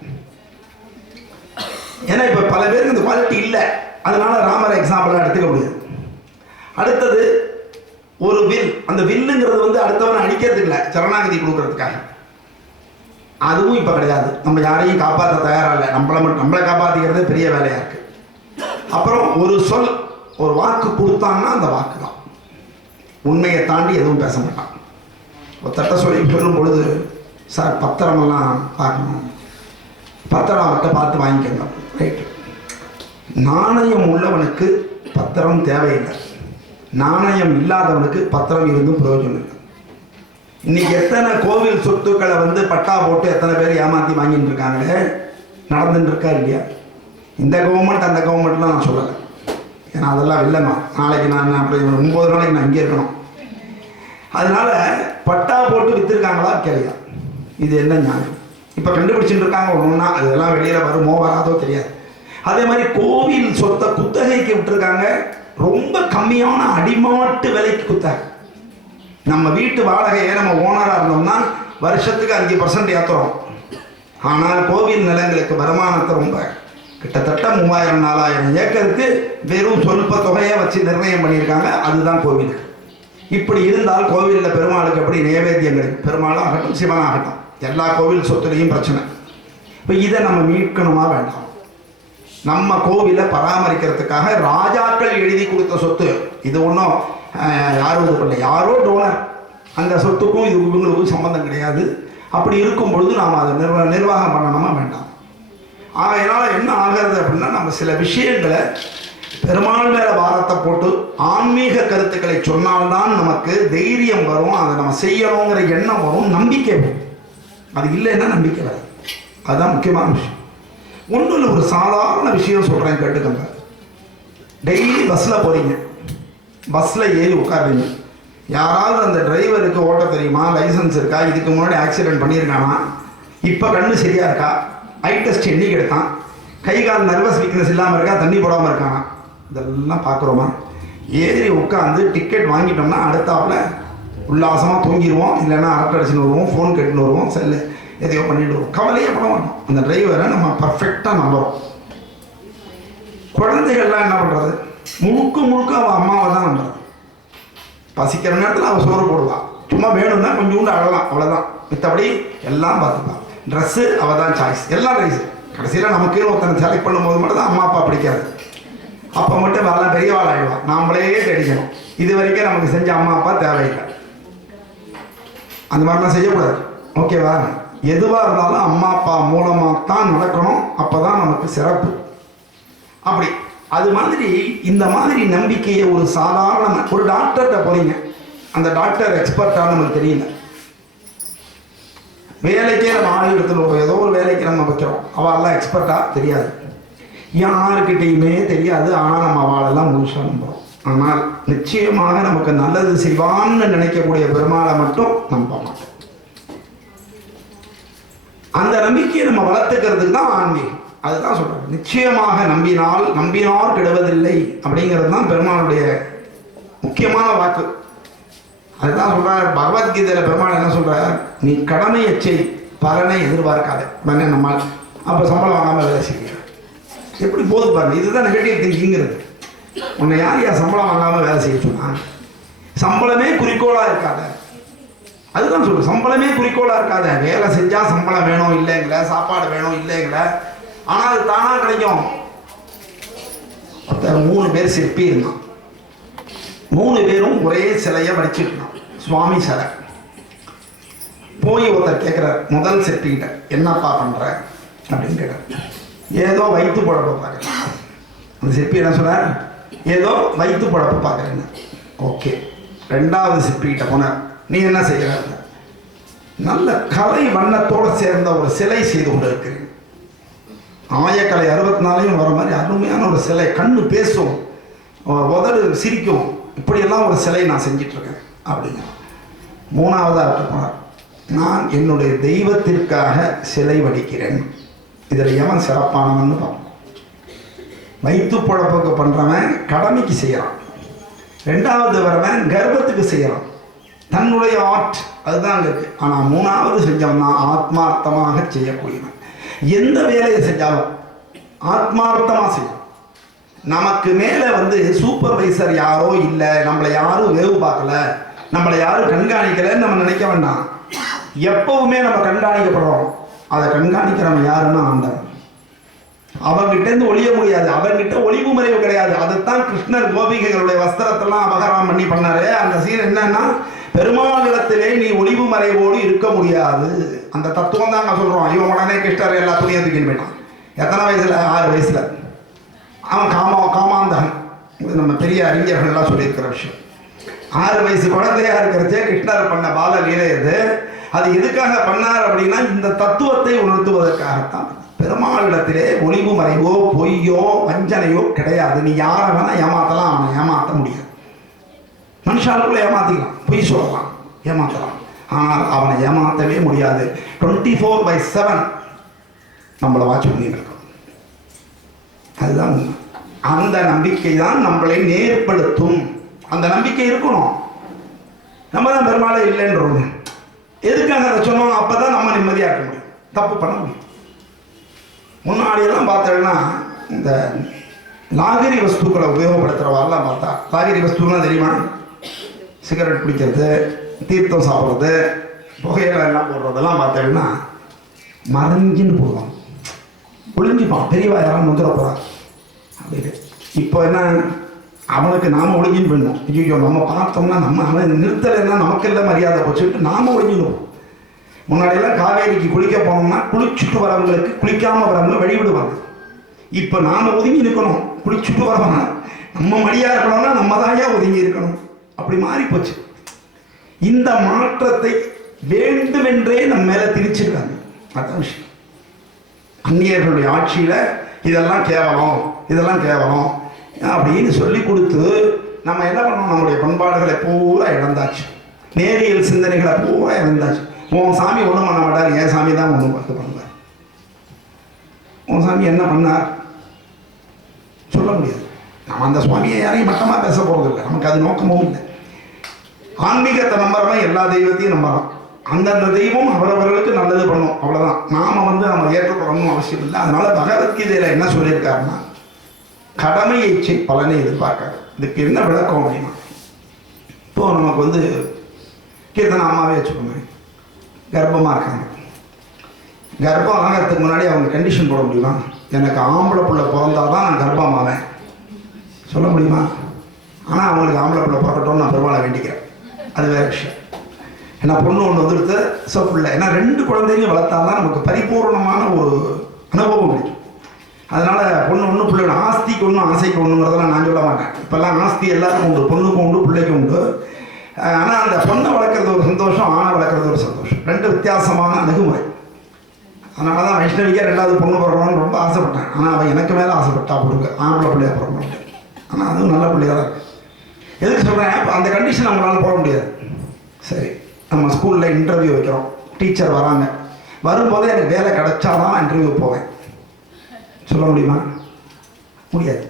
ஏன்னா இப்போ பல பேருக்கு இந்த குவாலிட்டி இல்லை, அதனால ராமரை எக்ஸாம்பிளாக எடுத்துக்க முடியாது. அடுத்தது ஒரு வில், அந்த வில்லுங்கிறது அடுத்தவனை அடிக்கிறதுக்கு இல்லை, சரணாகதி கொடுக்கறதுக்காக. அதுவும் இப்போ கிடையாது. நம்ம யாரையும் காப்பாற்ற தயாராக இல்லை, நம்மளை காப்பாற்றிக்கிறது பெரிய வேலையாக இருக்குது. அப்புறம் ஒரு சொல், ஒரு வாக்கு கொடுத்தான்னா அந்த வாக்கு தான், உண்மையை தாண்டி எதுவும் பேச மாட்டான். ஒரு தட்டை சொல்லும் பொழுது, சார் பத்திரமெல்லாம் பார்க்கணும், பத்திரம் அவர்கிட்ட பார்த்து வாங்கிக்கணும், ரைட்டு. நாணயம் உள்ளவனுக்கு பத்திரம் தேவையில்லை, நாணயம் இல்லாதவனுக்கு பத்திரம் இருந்தும் பிரயோஜனம் இல்லை. இன்னைக்கு எத்தனை கோவில் சொத்துக்களை பட்டா போட்டு எத்தனை பேர் ஏமாற்றி வாங்கிட்டு இருக்காங்களே, நடந்துட்டு இருக்கா இல்லையா? இந்த கவர்மெண்ட் அந்த கவர்மெண்ட்லாம் நான் சொல்லலை, ஏன்னா அதெல்லாம் இல்லைம்மா. நாளைக்கு நான் அப்படி 9 நாளைக்கு நான் இங்கே இருக்கணும். அதனால பட்டா போட்டு விற்றுருக்காங்களா கேள்வியா? இது என்ன நியாயம்? இப்போ கண்டுபிடிச்சிட்டு இருக்காங்க ஒன்றுன்னா, அதெல்லாம் வெளியில் வருமோ வராதோ தெரியாது. அதே மாதிரி கோவில் சொத்தை குத்தகைக்கு விட்டுருக்காங்க, ரொம்ப கம்மியான அடிமாட்டு விலைக்கு குத்தகை. நம்ம வீட்டு வாடகையை நம்ம ஓனராக இருந்தோம்னா வருஷத்துக்கு 5% ஏற்றுறோம். ஆனால் கோவில் நிலங்களுக்கு வருமானத்தை ரொம்ப கிட்டத்தட்ட 3000-4000 ஏக்கருக்கு வெறும் சொற்ப தொகையை வச்சு நிர்ணயம் பண்ணியிருக்காங்க. அதுதான் கோவில். இப்படி இருந்தால் கோவிலில் பெருமாளுக்கு எப்படி நைவேத்தியங்கள், பெருமாளும் ஆகட்டும் சிவனாகட்டும், எல்லா கோவில் சொத்துலையும் பிரச்சனை. இப்போ இதை நம்ம மீட்கணுமா வேண்டாம்? நம்ம கோவிலை பராமரிக்கிறதுக்காக ராஜாக்கள் எழுதி கொடுத்த சொத்து இது. ஒன்றும் யாரும் இது பண்ணல, யாரோ டோனர். அந்த சொத்துக்கும் இது இவங்களுக்கும் சம்மந்தம் கிடையாது. அப்படி இருக்கும் பொழுது நாம் அதை நிர்வாகம் பண்ணணுமா வேண்டாம்? அதனால் என்ன ஆகிறது அப்படின்னா, நம்ம சில விஷயங்களை பெருமாள் மேலே வாரத்தை போட்டு ஆன்மீக கருத்துக்களை சொன்னால்தான் நமக்கு தைரியம் வரும், அதை நம்ம செய்யணுங்கிற எண்ணம் வரும், நம்பிக்கை வரும். அது இல்லைன்னா நம்பிக்கை வராது. அதுதான் முக்கியமான விஷயம். ஒன்றும் இல்லை, ஒரு சாதாரண விஷயம் சொல்கிறேன் கேட்டுக்கோங்க. டெய்லி பஸ்ஸில் போகிறீங்க, பஸ்ஸில் ஏறி உட்காருறீங்க. யாராவது அந்த டிரைவருக்கு ஓட்ட தெரியுமா, லைசன்ஸ் இருக்கா, இதுக்கு முன்னாடி ஆக்சிடென்ட் பண்ணியிருக்கானா, இப்போ கண்ணு சரியாக இருக்கா, ஐ டெஸ்ட் என்னைக்கு எடுத்தான், கை கால் நர்வஸ் வீக்னஸ் இல்லாமல் இருக்கா, தண்ணி போடாமல் இருக்கானா, இதெல்லாம் பார்க்குறோமா? ஏறி உட்காந்து டிக்கெட் வாங்கிட்டோம்னா அடுத்தாப்புல உல்லாசமாக தூங்கிடுவோம், இல்லைன்னா அரட்டை அடிச்சுன்னு வருவோம், ஃபோன் கட்டுன்னு வருவோம், செல்லு எதையோ பண்ணிட்டு வருவோம். கவலையே பட மாட்டோம். அந்த டிரைவரை நம்ம பர்ஃபெக்டாக நம்புகிறோம். குழந்தைகள்லாம் என்ன பண்ணுறது, முழுக்க முழுக்க அவள் அம்மாவை தான் நம்புறது. பசிக்கிற நேரத்தில் அவள் சோறு போடுவாள், சும்மா வேணும்னா கொஞ்சோண்டு அழலாம், அவ்வளோதான். மற்றபடி எல்லாம் பார்த்துக்கலாம். ட்ரெஸ்ஸு அவள் தான் சாய்ஸ், எல்லாம் ரைஸு. கடைசியில் நமக்கு ஒருத்தனை செலக்ட் பண்ணும்போது மட்டும் தான் அம்மா அப்பா பிடிக்காது. அப்போ மட்டும் வேலை பெரிய வாழ ஆகிடுவான், நாம்ளே தேடிக்கணும். இது வரைக்கும் நமக்கு செஞ்ச அம்மா அப்பா தேவையில்லை. அந்த மாதிரிலாம் செய்யக்கூடாது, ஓகேவா? எதுவாக இருந்தாலும் அம்மா அப்பா மூலமாக தான் நடக்கணும், அப்போ தான் நமக்கு சிறப்பு. அப்படி அது மாதிரி இந்த மாதிரி நம்பிக்கையை ஒரு சாதாரண ஒரு டாக்டர்கிட்ட போறீங்க, அந்த டாக்டர் எக்ஸ்பர்ட்டாக நமக்கு தெரியல. வேலைக்கே நம்ம ஆள் எடுத்துன்னு ஏதோ ஒரு வேலைக்கு நம்ம வைக்கிறோம், அவளெல்லாம் எக்ஸ்பர்ட்டாக தெரியாது, யாருக்கிட்டையுமே தெரியாது. ஆனால் நம்ம அவளெல்லாம் முழுசாக நம்புகிறோம். ஆனால் நிச்சயமாக நமக்கு நல்லது செய்வான்னு நினைக்கக்கூடிய பெருமாளை மட்டும் நம்ப மாட்டோம். அந்த நம்பிக்கையை நம்ம வளர்த்துக்கிறதுக்கு தான் ஆன்மீகம். அதுதான் சொல்கிறேன், நிச்சயமாக நம்பினார் கெடுவதில்லை அப்படிங்கிறது தான் பெருமாளுடைய முக்கியமான வாக்கு. அதுதான் சொல்கிறார் பகவத்கீதையில். பெருமாள் என்ன சொல்கிறார், நீ கடமையை செய், பலனை எதிர்பார்க்காத. உடனே நம்மால் அப்போ சம்பளம் வாங்காமல் வேலை செய்ய எப்படி போது பாருங்க. இதுதான் நெகட்டிவ் திங்கிங்கிறது. உன்னை யார் சம்பளம் வாங்காமல் வேலை செய்ய சொன்னான்? சம்பளமே குறிக்கோளாக இருக்காத. அதுதான் சொல்கிறேன், சம்பளமே குறிக்கோளாக இருக்காத. வேலை செஞ்சால் சம்பளம் வேணும் இல்லைங்கள, சாப்பாடு வேணும் இல்லைங்கள, ஆனால் அது தானாக கிடைக்கும். ஒருத்தர் 3 பேர் சிற்பி இருந்தான். 3 பேரும் ஒரே சிலையை வடிச்சிருக்கான், சுவாமி சிலை. போய் ஒருத்தர் கேட்குறார் முதல் சிற்பிக்கிட்ட, என்னப்பா பண்ணுற அப்படின்னு கேட்டார். ஏதோ வயிற்று பழப்ப பார்க்குறேன். அந்த சிற்பி என்ன சொன்னார், ஏதோ வயிற்று பழப்ப பார்க்குறேன்னு. ஓகே. 2வது சிற்பிக்கிட்ட போனார், நீ என்ன செய்கிறார்? நல்ல கலை வண்ணத்தோடு சேர்ந்த ஒரு சிலை செய்து கொண்டு இருக்கிறேன். ஆயக்கலை 64 வர மாதிரி அருமையான ஒரு சிலை, கண்ணு பேசும், உதடு சிரிக்கும், இப்படியெல்லாம் ஒரு சிலை நான் செஞ்சிட்ருக்கேன் அப்படிங்க. 3வதாக போனார், நான் என்னுடைய தெய்வத்திற்காக சிலை வடிக்கிறேன். இதில் எவன் சிறப்பானவன்னு பார்ப்போம். வயிற்று பொழப்புக்கு பண்ணுறவன் கடமைக்கு செய்கிறான், 2வது வரவன் கர்ப்பத்துக்கு செய்கிறான், தன்னுடைய ஆர்ட் அதுதான் இருக்குது. ஆனால் 3வது செஞ்சவன் தான் ஆத்மார்த்தமாக செய்யக்கூடியவன். எந்த வேலையை செஞ்சாலும் ஆத்மார்த்தமாக செய்யும். நமக்கு மேலே சூப்பர்வைசர் யாரோ இல்லை, நம்மளை யாரும் வேவு பார்க்கல, நம்மளை யாரும் கண்காணிக்கலைன்னு நம்ம நினைக்க வேண்டாம். எப்பவுமே நம்ம கண்காணிக்கப்படுறோம். அதை கண்காணிக்கிறவன் யாருன்னா ஆண்டவன். அவன்கிட்டேருந்து ஒழிய முடியாது, அவன்கிட்ட ஒளிவு மறைவு கிடையாது. அதுதான் கிருஷ்ணர் கோபிகைகளுடைய வஸ்திரத்தெல்லாம் அபகரம் பண்ணி பண்ணாரு. அந்த சீன் என்னன்னா, பெருமாளிடத்திலே நீ ஒளிவு மறைவோடு இருக்க முடியாது. அந்த தத்துவம் தான் நான் சொல்கிறோம். இவன் உடனே கிருஷ்ணர் எல்லா துணியும் தூக்கின்னு போயிட்டான். எத்தனை வயசில்? 6 வயசில். அவன் காமாந்தகன். இது நம்ம பெரிய அறிஞர்கள்லாம் சொல்லியிருக்கிற விஷயம். 6 வயசு குழந்தையா இருக்கிறச்சே கிருஷ்ணர் பண்ண பால லீலை அது எதுக்காக பண்ணார் அப்படின்னா, இந்த தத்துவத்தை உணர்த்துவதற்காகத்தான். பெருமாளிடத்திலே ஒளிவு மறைவோ பொய்யோ வஞ்சனையோ கிடையாது. நீ யாரை வேணா ஏமாத்தலாம், அவனை ஏமாற்ற முடியாது. மனுஷாளுக்குள்ள ஏமாத்திக்கலாம், பொய் சொல்லலாம், ஏமாத்தலாம். ஆனால் அவனை ஏமாற்றவே முடியாது. 24/7 நம்மளை வாட்ச் பண்ணிட்டு இருக்கோம். அதுதான் உண்மை. அந்த நம்பிக்கை தான் நம்மளை நேர்படுத்தும். அந்த நம்பிக்கை இருக்கணும். நம்ம தான் பெருமாளே இல்லைன்றோம். எதுக்காக அதை சொன்னோம்? அப்போ தான் நம்ம நிம்மதியாக இருக்க முடியும், தப்பு பண்ண முடியும். முன்னாடியெல்லாம் பார்த்தோன்னா இந்த லாகிரி வஸ்துக்களை உபயோகப்படுத்துகிறவாரெல்லாம் பார்த்தா, லாகிரி வஸ்துலாம் தெரியுமா? சிகரெட் பிடிக்கிறது, தீர்த்தம் சாப்பிட்றது, புகையில எல்லாம் போடுறதெல்லாம் பார்த்தோன்னா மறைஞ்சின்னு போடுவாங்க, ஒளிஞ்சிப்பான். பெரியவா யாரும் முந்திர போகிறான் அப்படின்னு. இப்போ என்ன, அவனுக்கு நாம் ஒளிஞ்சின்னு போயிடணும். ஐயோ நம்ம பார்த்தோம்னா நம்ம அவன் நிறுத்தலைன்னா நமக்கு எல்லாம் மரியாதை போச்சுட்டு நாம் ஒளிஞ்சிடுவோம். முன்னாடியெல்லாம் காவேரிக்கு குளிக்க போனோம்னா குளிச்சுட்டு வரவங்களுக்கு, குளிக்காமல் வரவங்க வழிவிடுவாங்க. இப்போ நாம் ஒதுங்கி இருக்கணும். குளிச்சுட்டு வரவங்க நம்ம மடியாக இருக்கணும்னா நம்ம தான் ஒதுங்கி இருக்கணும். அப்படி மாறி போச்சு. இந்த மாற்றத்தை வேண்டுமென்றே நம்ம மேலே திணிச்சிருக்காங்க. அதான் விஷயம். அந்நியர்களுடைய ஆட்சியில் இதெல்லாம் கேவலம், இதெல்லாம் கேவலம் அப்படின்னு சொல்லி கொடுத்து நம்ம என்ன பண்ணோம்? நம்முடைய பண்பாடுகளை பூரா இழந்தாச்சு, நேரியல் சிந்தனைகளை பூரா இழந்தாச்சு. உன் சாமி ஒன்றும் பண்ண மாட்டார், என் சாமி தான் ஒன்றும் பார்த்து பண்ணுவார். உன் சாமி என்ன பண்ணார் சொல்ல முடியாது. நம்ம அந்த சுவாமியை யாரையும் மட்டமாக பேச போகிறது இல்லை, நமக்கு அது நோக்கமும் இல்லை. ஆன்மீகத்தை நம்புறவன் எல்லா தெய்வத்தையும் நம்புறான். அந்தந்த தெய்வம் அவரவர்களுக்கு நல்லது பண்ணும், அவ்வளோதான். நாம் நம்ம ஏற்றுக்கொள்ளணும் அவசியம் இல்லை. அதனால பகவத்கீதையில் என்ன சொல்லியிருக்காருன்னா, கடமையை செய், பலனை எதிர்பார்க்காது. இதுக்கு என்ன விளக்கம் அப்படின்னா, இப்போ நமக்கு கீர்த்தனை அம்மாவே வச்சுக்கோங்க, கர்ப்பமாக இருக்காங்க. கர்ப்பம் ஆகிறதுக்கு முன்னாடி அவங்க கண்டிஷன் போட முடியுமா? எனக்கு ஆம்பளை பிள்ளை பிறந்தாதான் நான் கர்ப்பமாவேன் சொல்ல முடியுமா? ஆனால் அவங்களுக்கு ஆம்பளை பிள்ளை பிறக்கட்டும்னு நான் பெருமாளை வேண்டிக்கிறேன். அது வேறு விஷயம். ஏன்னா பொண்ணு ஒன்று வந்துடுத்து பிள்ளை. ஏன்னா 2 குழந்தையும் வளர்த்தாதான் நமக்கு பரிபூர்ணமான ஒரு அனுபவம் கிடைக்கும். அதனால் பொண்ணு ஒன்று பிள்ளை ஒன்று, ஆஸ்திக்கு ஒன்று ஆசைக்கு ஒன்றுங்கிறதெல்லாம் நான் சொல்ல மாட்டேன். இப்போல்லாம் ஆஸ்தி எல்லாருக்கும் உண்டு, பொண்ணுக்கும் உண்டு, பிள்ளைக்கும் உண்டு. ஆனால் அந்த பொண்ணை வளர்க்குறது ஒரு சந்தோஷம், ஆணை வளர்க்குறது ஒரு சந்தோஷம். 2 வித்தியாசமான அணுகுமுறை. அதனால தான் வைஷ்ணவிக்கே 2வது பொண்ணு பிறக்கணும்னு ரொம்ப ஆசைப்பட்டேன். ஆனால் அவன் எனக்கு மேலே ஆசைப்பட்டா கொடுக்க ஆம்பளை பிள்ளையாக பிறக்கணும். ஆனால் அதுவும் நல்ல பிள்ளையாக தான் இருக்குது. எதுக்கு சொல்கிறேன்? அந்த கண்டிஷன் நம்மளால் போட முடியாது. சரி, நம்ம ஸ்கூலில் இன்டர்வியூ வைக்கிறோம், டீச்சர் வராங்க, வரும்போதே எனக்கு வேலை கிடைச்சாதான் இன்டர்வியூ போவேன் சொல்ல முடியுமா? முடியாது.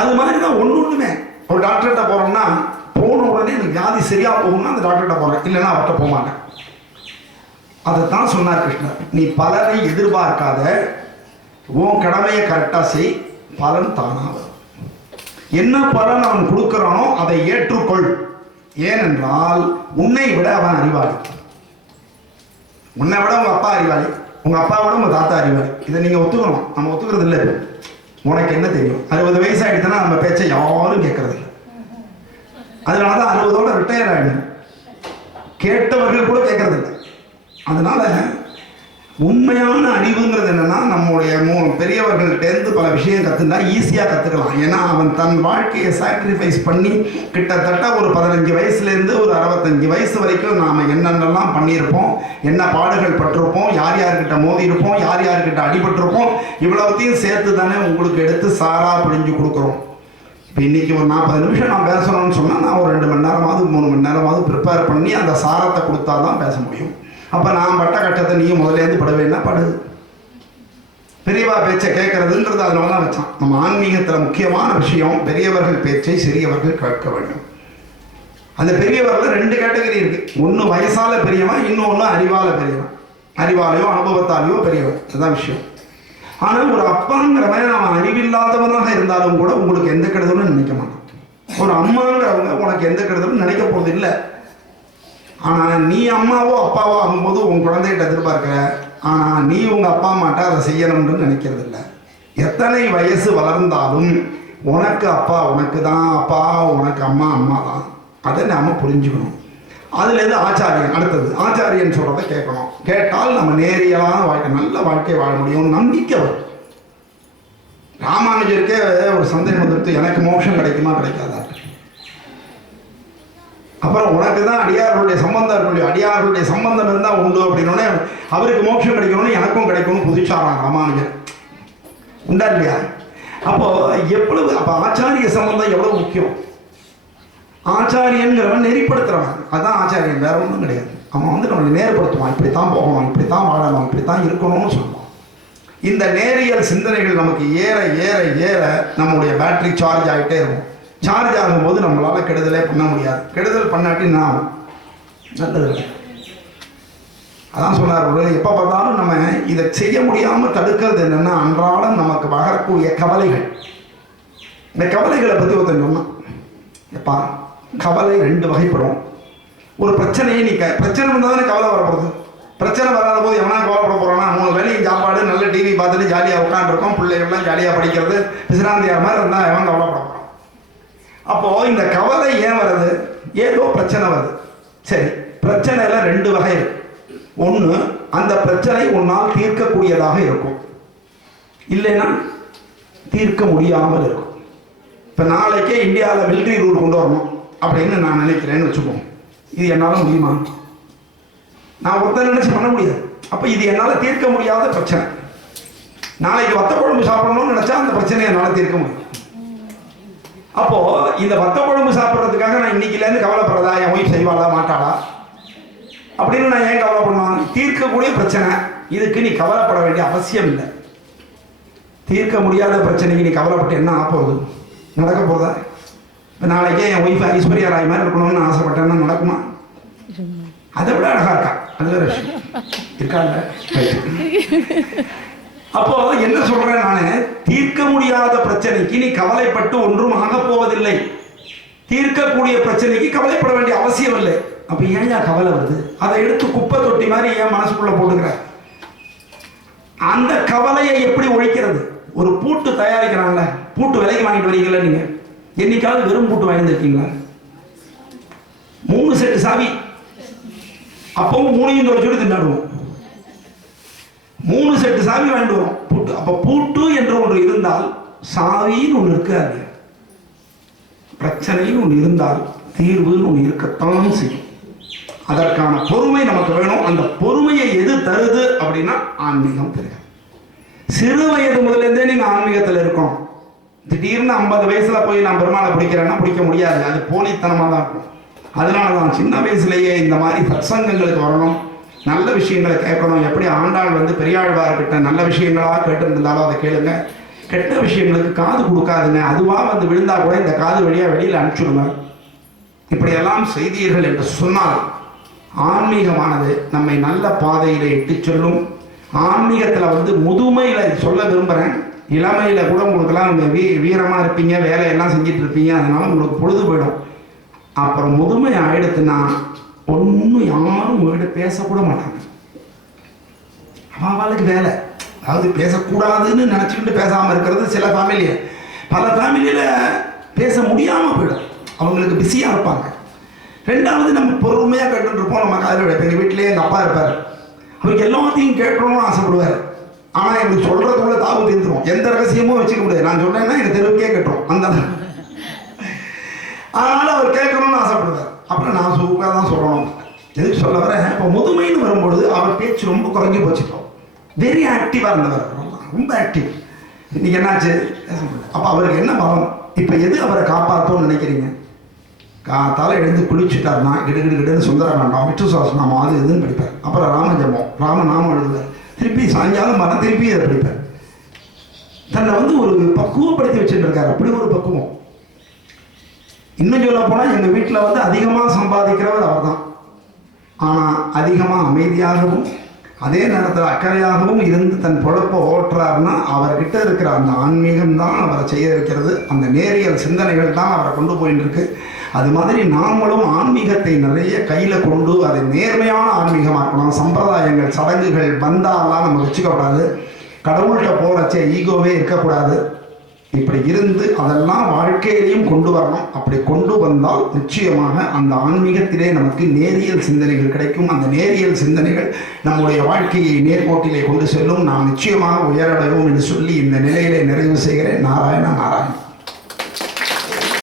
அது மாதிரி தான் ஒன்றுமே. ஒரு டாக்டர்கிட்ட போகிறோம்னா போன உடனே எனக்கு வியாதி சரியாக போகணும்னா அந்த டாக்டர்கிட்ட போகிறேன், இல்லைன்னா அவர்கிட்ட போக மாட்டேன். அதைத்தான் சொன்னார் கிருஷ்ணர். நீ பலனை எதிர்பார்க்காத, உன் கடமையை கரெக்டாக செய், பலன் தானாக வரும். என்ன பலன் அவன் கொடுக்குறானோ அதை ஏற்றுக்கொள். ஏனென்றால் உன்னை விட அவன் அறிவாளி. உன்னை விட உங்கள் அப்பா அறிவாளி, உங்கள் அப்பா விட உங்கள் தாத்தா அறிவாளி. இதை நீங்கள் ஒத்துக்கணும். நம்ம ஒத்துக்கிறது இல்லை. உனக்கு என்ன தெரியும்? 60 வயசு ஆகிடுச்சுன்னா நம்ம பேச்சை யாரும் கேட்கறது இல்லை. அதனால தான் 60ஓட ரிட்டையர் ஆகிடும். கேட்டவர்கள் கூட கேட்கறது இல்லை. அதனால உண்மையான அறிவுங்கிறது என்னன்னா, நம்முடைய பெரியவர்கள்ட்டேருந்து பல விஷயம் கற்றுனா ஈஸியாக கற்றுக்கலாம். ஏன்னா அவன் தன் வாழ்க்கையை சாக்ரிஃபைஸ் பண்ணி கிட்டத்தட்ட ஒரு 15 வயசுலேருந்து ஒரு 65 வயசு வரைக்கும் நாம் என்னென்னலாம் பண்ணியிருப்போம், என்ன பாடுகள் பட்டிருப்போம், யார் யார்கிட்ட மோதி இருப்போம், யார் யார்கிட்ட அடிபட்டிருப்போம், இவ்வளவுத்தையும் சேர்த்து தானே உங்களுக்கு எடுத்து சாராக பிழிஞ்சு கொடுக்குறோம். இப்போ இன்றைக்கி ஒரு 40 நிமிஷம் நான் பேசணும்னு சொன்னால் நான் ஒரு 2 மணி நேரமாவது 3 மணி நேரமாவது ப்ரிப்பேர் பண்ணி அந்த சாரத்தை கொடுத்தா தான் பேச முடியும். அப்போ நான் பட்ட கட்டத்தை நீயும் முதலேருந்து படுவேன்னா படு. பெரியவா பேச்சை கேட்கறதுன்றது அதனால தான் வச்சான். நம்ம ஆன்மீகத்தில் முக்கியமான விஷயம் பெரியவர்கள் பேச்சை சிறியவர்கள் கேட்க வேண்டும். அந்த பெரியவர்கள் 2 கேட்டகரி இருக்கு. ஒன்று வயசால பெரியவன், இன்னொன்று அறிவால பெரியவன். அறிவாலையோ அனுபவத்தாலேயோ பெரியவன், அதுதான் விஷயம். ஆனால் ஒரு அப்பாங்கிறவன் அவன் அறிவில்லாதவனாக இருந்தாலும் கூட உங்களுக்கு எந்த கெடுதலும் நினைக்க மாட்டான். ஒரு அம்மாங்கிறவங்க உனக்கு எந்த கெடுதலும் நினைக்க போகிறது இல்லை. ஆனால் நீ அம்மாவோ அப்பாவோ ஆகும்போது உன் குழந்தைகிட்ட எதிர்பார்க்கிற, ஆனால் நீ உங்கள் அப்பா அம்மாட்ட அதை செய்யணும்னு நினைக்கிறது இல்லை. எத்தனை வயசு வளர்ந்தாலும் உனக்கு அப்பா உனக்கு தான், அப்பா உனக்கு அம்மா அம்மா தான். அதை நாம் புரிஞ்சுக்கணும். அதுலேருந்து ஆச்சாரியன், அடுத்தது ஆச்சாரியன் சொல்கிறத கேட்கணும். கேட்டால் நம்ம நேரியலான வாழ்க்கை, நல்ல வாழ்க்கை வாழ முடியும், நம்பிக்கை வரும். ராமானுஜருக்கே ஒரு சந்தேகம் வந்துட்டு, எனக்கு மோட்சம் கிடைக்குமா கிடைக்காதா? அப்புறம் உனக்கு தான் அடியார்களுடைய சம்பந்தம் இருந்தால் உண்டு அப்படின்னோடனே அவருக்கு மோட்சம் கிடைக்கணும்னு எனக்கும் கிடைக்கணும்னு புதுச்சாரான் ராமானுஜர். உண்டா இல்லையா? அப்போ எவ்வளவு, அப்போ ஆச்சாரிய சம்பந்தம் எவ்வளவு முக்கியம். ஆச்சாரியன்கிறவன் நெறிப்படுத்துறவன், அதுதான் ஆச்சாரியன், வேற ஒன்றும் கிடையாது. அவன் வந்து நம்மளை நேர்படுத்துவான், இப்படித்தான் போகணும், இப்படித்தான் வாழணும், இப்படித்தான் இருக்கணும்னு சொல்லுவான். இந்த நேரியல் சிந்தனைகள் நமக்கு ஏற ஏற ஏற நம்முடைய பேட்டரி சார்ஜ் ஆகிட்டே இருக்கும். சார்ஜ் ஆகும்போது நம்மளால் கெடுதலே பண்ண முடியாது. கெடுதல் பண்ணாட்டி நான் நல்லது இல்லை. அதான் சொன்னார், எப்போ பார்த்தாலும் நம்ம இதை செய்ய முடியாமல் தடுக்கிறது என்னென்னா, அன்றாடம் நமக்கு வகரக்கூடிய கவலைகள். இந்த கவலைகளை பற்றி ஒருத்தன் சொன்னான். எப்பா, கவலை 2 வகைப்படும். ஒரு பிரச்சனையை பிரச்சனை வந்தால் தானே கவலை வரப்படுது. பிரச்சனை வராத போது எவனா கவலைப்பட போகிறான்னா, 3 வேளையும் சாப்பாடு, நல்ல டிவி பார்த்துட்டு ஜாலியாக உட்காந்துருக்கோம், பிள்ளைகள்லாம் ஜாலியாக படிக்கிறது, விசிராந்தியார் மாதிரி இருந்தால் எவன் கவலைப்பட போகிறான்? அப்போது இந்த கவலை ஏன் வருது? ஏதோ பிரச்சனை வருது. சரி, பிரச்சனையில் 2 வகை இருக்கு. ஒன்று, அந்த பிரச்சனை உன்னால் தீர்க்கக்கூடியதாக இருக்கும், இல்லைன்னா தீர்க்க முடியாமல் இருக்கும். இப்போ நாளைக்கே இந்தியாவில் மிலிட்ரி ரூல் கொண்டு வரணும் அப்படின்னு நான் நினைக்கிறேன்னு வச்சுக்கோங்க. இது என்னால் முடியுமா? நான் ஒருத்தர் நினைச்சு பண்ண முடியாது. அப்போ இது என்னால் தீர்க்க முடியாத பிரச்சனை. நாளைக்கு வத்த குழம்பு சாப்பிடணும்னு நினைச்சா அந்த பிரச்சனையை என்னால் தீர்க்க முடியும். அப்போ இந்த வத்த குழம்பு சாப்பிட்றதுக்காக நான் இன்னைக்குலேருந்து கவலைப்படுறதா, என் ஒய்ஃப் செய்வாளா மாட்டாளா அப்படின்னு நான் ஏன் கவலைப்படணும்? தீர்க்கக்கூடிய பிரச்சனை, இதுக்கு நீ கவலைப்பட வேண்டிய அவசியம் இல்லை. தீர்க்க முடியாத பிரச்சனைக்கு நீ கவலைப்பட்டு என்ன ஆப்போகுது? நடக்க போதா? இப்போ நாளைக்கே என் ஒய்ஃப் ஐஸ்வர்யா ராய் மாதிரி இருக்கணும்னு ஆசைப்பட்டேன்னா நடக்குமா? அதை விட அழகா இருக்கா, அது வேற விஷயம். இருக்காங்க. அப்போ என்ன சொல்றேன் நானு, தீர்க்க முடியாத பிரச்சனைக்கு நீ கவலைப்பட்டு ஒன்றும் ஆக போவதில்லை. தீர்க்கக்கூடிய பிரச்சனைக்கு கவலைப்பட வேண்டிய அவசியம் இல்லை. அப்ப ஏன் கவலை வருது? அதை எடுத்து குப்பை தொட்டி மாதிரி ஏன் மனசுக்குள்ள போட்டுக்கிற? அந்த கவலையை எப்படி ஒழிக்கிறது? ஒரு பூட்டு தயாரிக்கிறாங்கள, பூட்டு விலைக்கு வாங்கிட்டு வரீங்களா? நீங்க என்னைக்காவது வெறும் பூட்டு வாங்கியிருக்கீங்களா? 3 செட்டு சாவி, அப்பவும் 3ஐயும் தொலைச்சுட்டு திண்டாடுவோம். 3 செட்டு சாவி வாங்கிட்டு வரும் பூட்டு. அப்ப பூட்டு என்று ஒன்று இருந்தால் சாவின்னு ஒன்று இருக்காது. பிரச்சனைன்னு ஒன்று இருந்தால் தீர்வுன்னு ஒன்று இருக்கத்தான் செய்யும். அதற்கான பொறுமை நமக்கு வேணும். அந்த பொறுமையை எது தருது அப்படின்னா ஆன்மீகம் தெரியும். சிறு வயது முதலேருந்தே நீங்க ஆன்மீகத்தில் இருக்கோம். திடீர்னு 50 வயசுல போய் நான் பெருமாளை பிடிக்கிறேன்னா பிடிக்க முடியாது, அது போலித்தனமாக தான் இருக்கும். அதனால தான் சின்ன வயசுலேயே இந்த மாதிரி சத்சங்கங்களுக்கு வரணும், நல்ல விஷயங்களை கேட்கணும். எப்படி ஆண்டாள் வந்து பெரியாழ்வார்கிட்ட நல்ல விஷயங்களாக கேட்டுருந்தாலும் அதை கேளுங்க, கெட்ட விஷயங்களுக்கு காது கொடுக்காதுங்க, அதுவாக வந்து விழுந்தா கூட இந்த காது வழியாக வெளியில் அனுப்பிச்சுடுங்க. இப்படியெல்லாம் செய்தீர்கள் என்று சொன்னால் ஆன்மீகமானது நம்மை நல்ல பாதையில் இட்டு செல்லும். ஆன்மீகத்தில் வந்து முதுமையில் சொல்ல விரும்புகிறேன், இளமையில் கூட உங்களுக்கெல்லாம் நீங்கள் வீரமாக இருப்பீங்க, வேலையெல்லாம் செஞ்சுட்டு இருப்பீங்க, அதனால உங்களுக்கு பொழுது போயிடும். அப்புறம் முதுமை ஆயிடுத்துன்னா ஒன்றும் யாரும் உங்கள்கிட்ட பேசக்கூட மாட்டாங்க. அவளுக்கு வேலை, அதாவது பேசக்கூடாதுன்னு நினச்சிக்கிட்டு பேசாமல் இருக்கிறது சில ஃபேமிலி. பல ஃபேமிலியில் பேச முடியாமல் போயிடும், அவங்களுக்கு பிஸியாக இருப்பாங்க. ரெண்டாவது, நம்ம பொறுமையாக கேட்டுருப்போம். நம்ம காலையில் எங்கள் வீட்டிலேயே எங்கள் அப்பா இருப்பார், அவருக்கு எல்லாத்தையும் கேட்கணும்னு ஆசைப்படுவார். ஆனால் எங்களுக்கு சொல்கிறதுக்குள்ள தாவு தீர்ந்துடும், எந்த ரகசியமும் வச்சுக்க முடியாது. நான் சொன்னேன்னா எங்கள் தெருவுக்கே கேட்டுரும் அந்த. அதனால் அவர் கேட்கணும்னு ஆசைப்படுவார். அப்புறம் நான் சூப்பராக தான் சொல்லணும். எதுக்கு சொல்ல வரேன், இப்போ முதுமைன்னு வரும்பொழுது அவர் பேச்சு ரொம்ப குறைஞ்சி போச்சுட்டோம். வெரி ஆக்டிவாக இருந்தவர், ரொம்ப ஆக்டிவ். இன்னைக்கு என்னாச்சு, அப்போ அவருக்கு என்ன பலம்? இப்போ எது அவரை காப்பாற்றோன்னு நினைக்கிறீங்க? காத்தால் எழுந்து குளிச்சுட்டாருன்னா கிடுன்னு சுந்தர வேண்டாம், விட்டு சுவாசனாமோ அது இதுன்னு படிப்பார். அப்புறம் ராமஜபம், ராமநாமம் எழுதுவார். திருப்பி சாயங்காலம் மரம் திருப்பி அதை படிப்பார். தன்னை ஒரு பக்குவப்படுத்தி வச்சுட்டு இருக்காரு. அப்படி ஒரு பக்குவம். இன்னும் சொல்ல போனால் எங்கள் வீட்டில் அதிகமாக சம்பாதிக்கிறவர் அவர் தான். ஆனால் அதிகமாக அமைதியாகவும் அதே நேரத்தில் அக்கறையாகவும் இருந்து தன் பொழப்பை ஓட்டுறாருன்னா அவர்கிட்ட இருக்கிற அந்த ஆன்மீகம் தான் அவரை செய்ய வைக்கிறது. அந்த நேரியல் சிந்தனைகள் தான் அவரை கொண்டு போயின்னு இருக்கு. அது மாதிரி நாமளும் ஆன்மீகத்தை நிறைய கையில் கொண்டு அதை நேர்மையான ஆன்மீகமாக இருக்கணும். சம்பிரதாயங்கள் சடங்குகள் பந்தாலாம் நம்ம வச்சுக்கக்கூடாது. கடவுள்கிட்ட போகிறச்சே ஈகோவே இருக்கக்கூடாது. இப்படி இருந்து அதெல்லாம் வாழ்க்கையிலையும் கொண்டு வரணும். அப்படி கொண்டு வந்தால் நிச்சயமாக அந்த ஆன்மீகத்திலே நமக்கு நேரியல் சிந்தனைகள் கிடைக்கும். அந்த நேரியல் சிந்தனைகள் நம்முடைய வாழ்க்கையை நேர்கோட்டிலே கொண்டு செல்லும். நாம் நிச்சயமாக உயரடைவோம் என்று சொல்லி இந்த நிலையிலே நிறைவு செய்கிறேன். நாராயண நாராயணன்.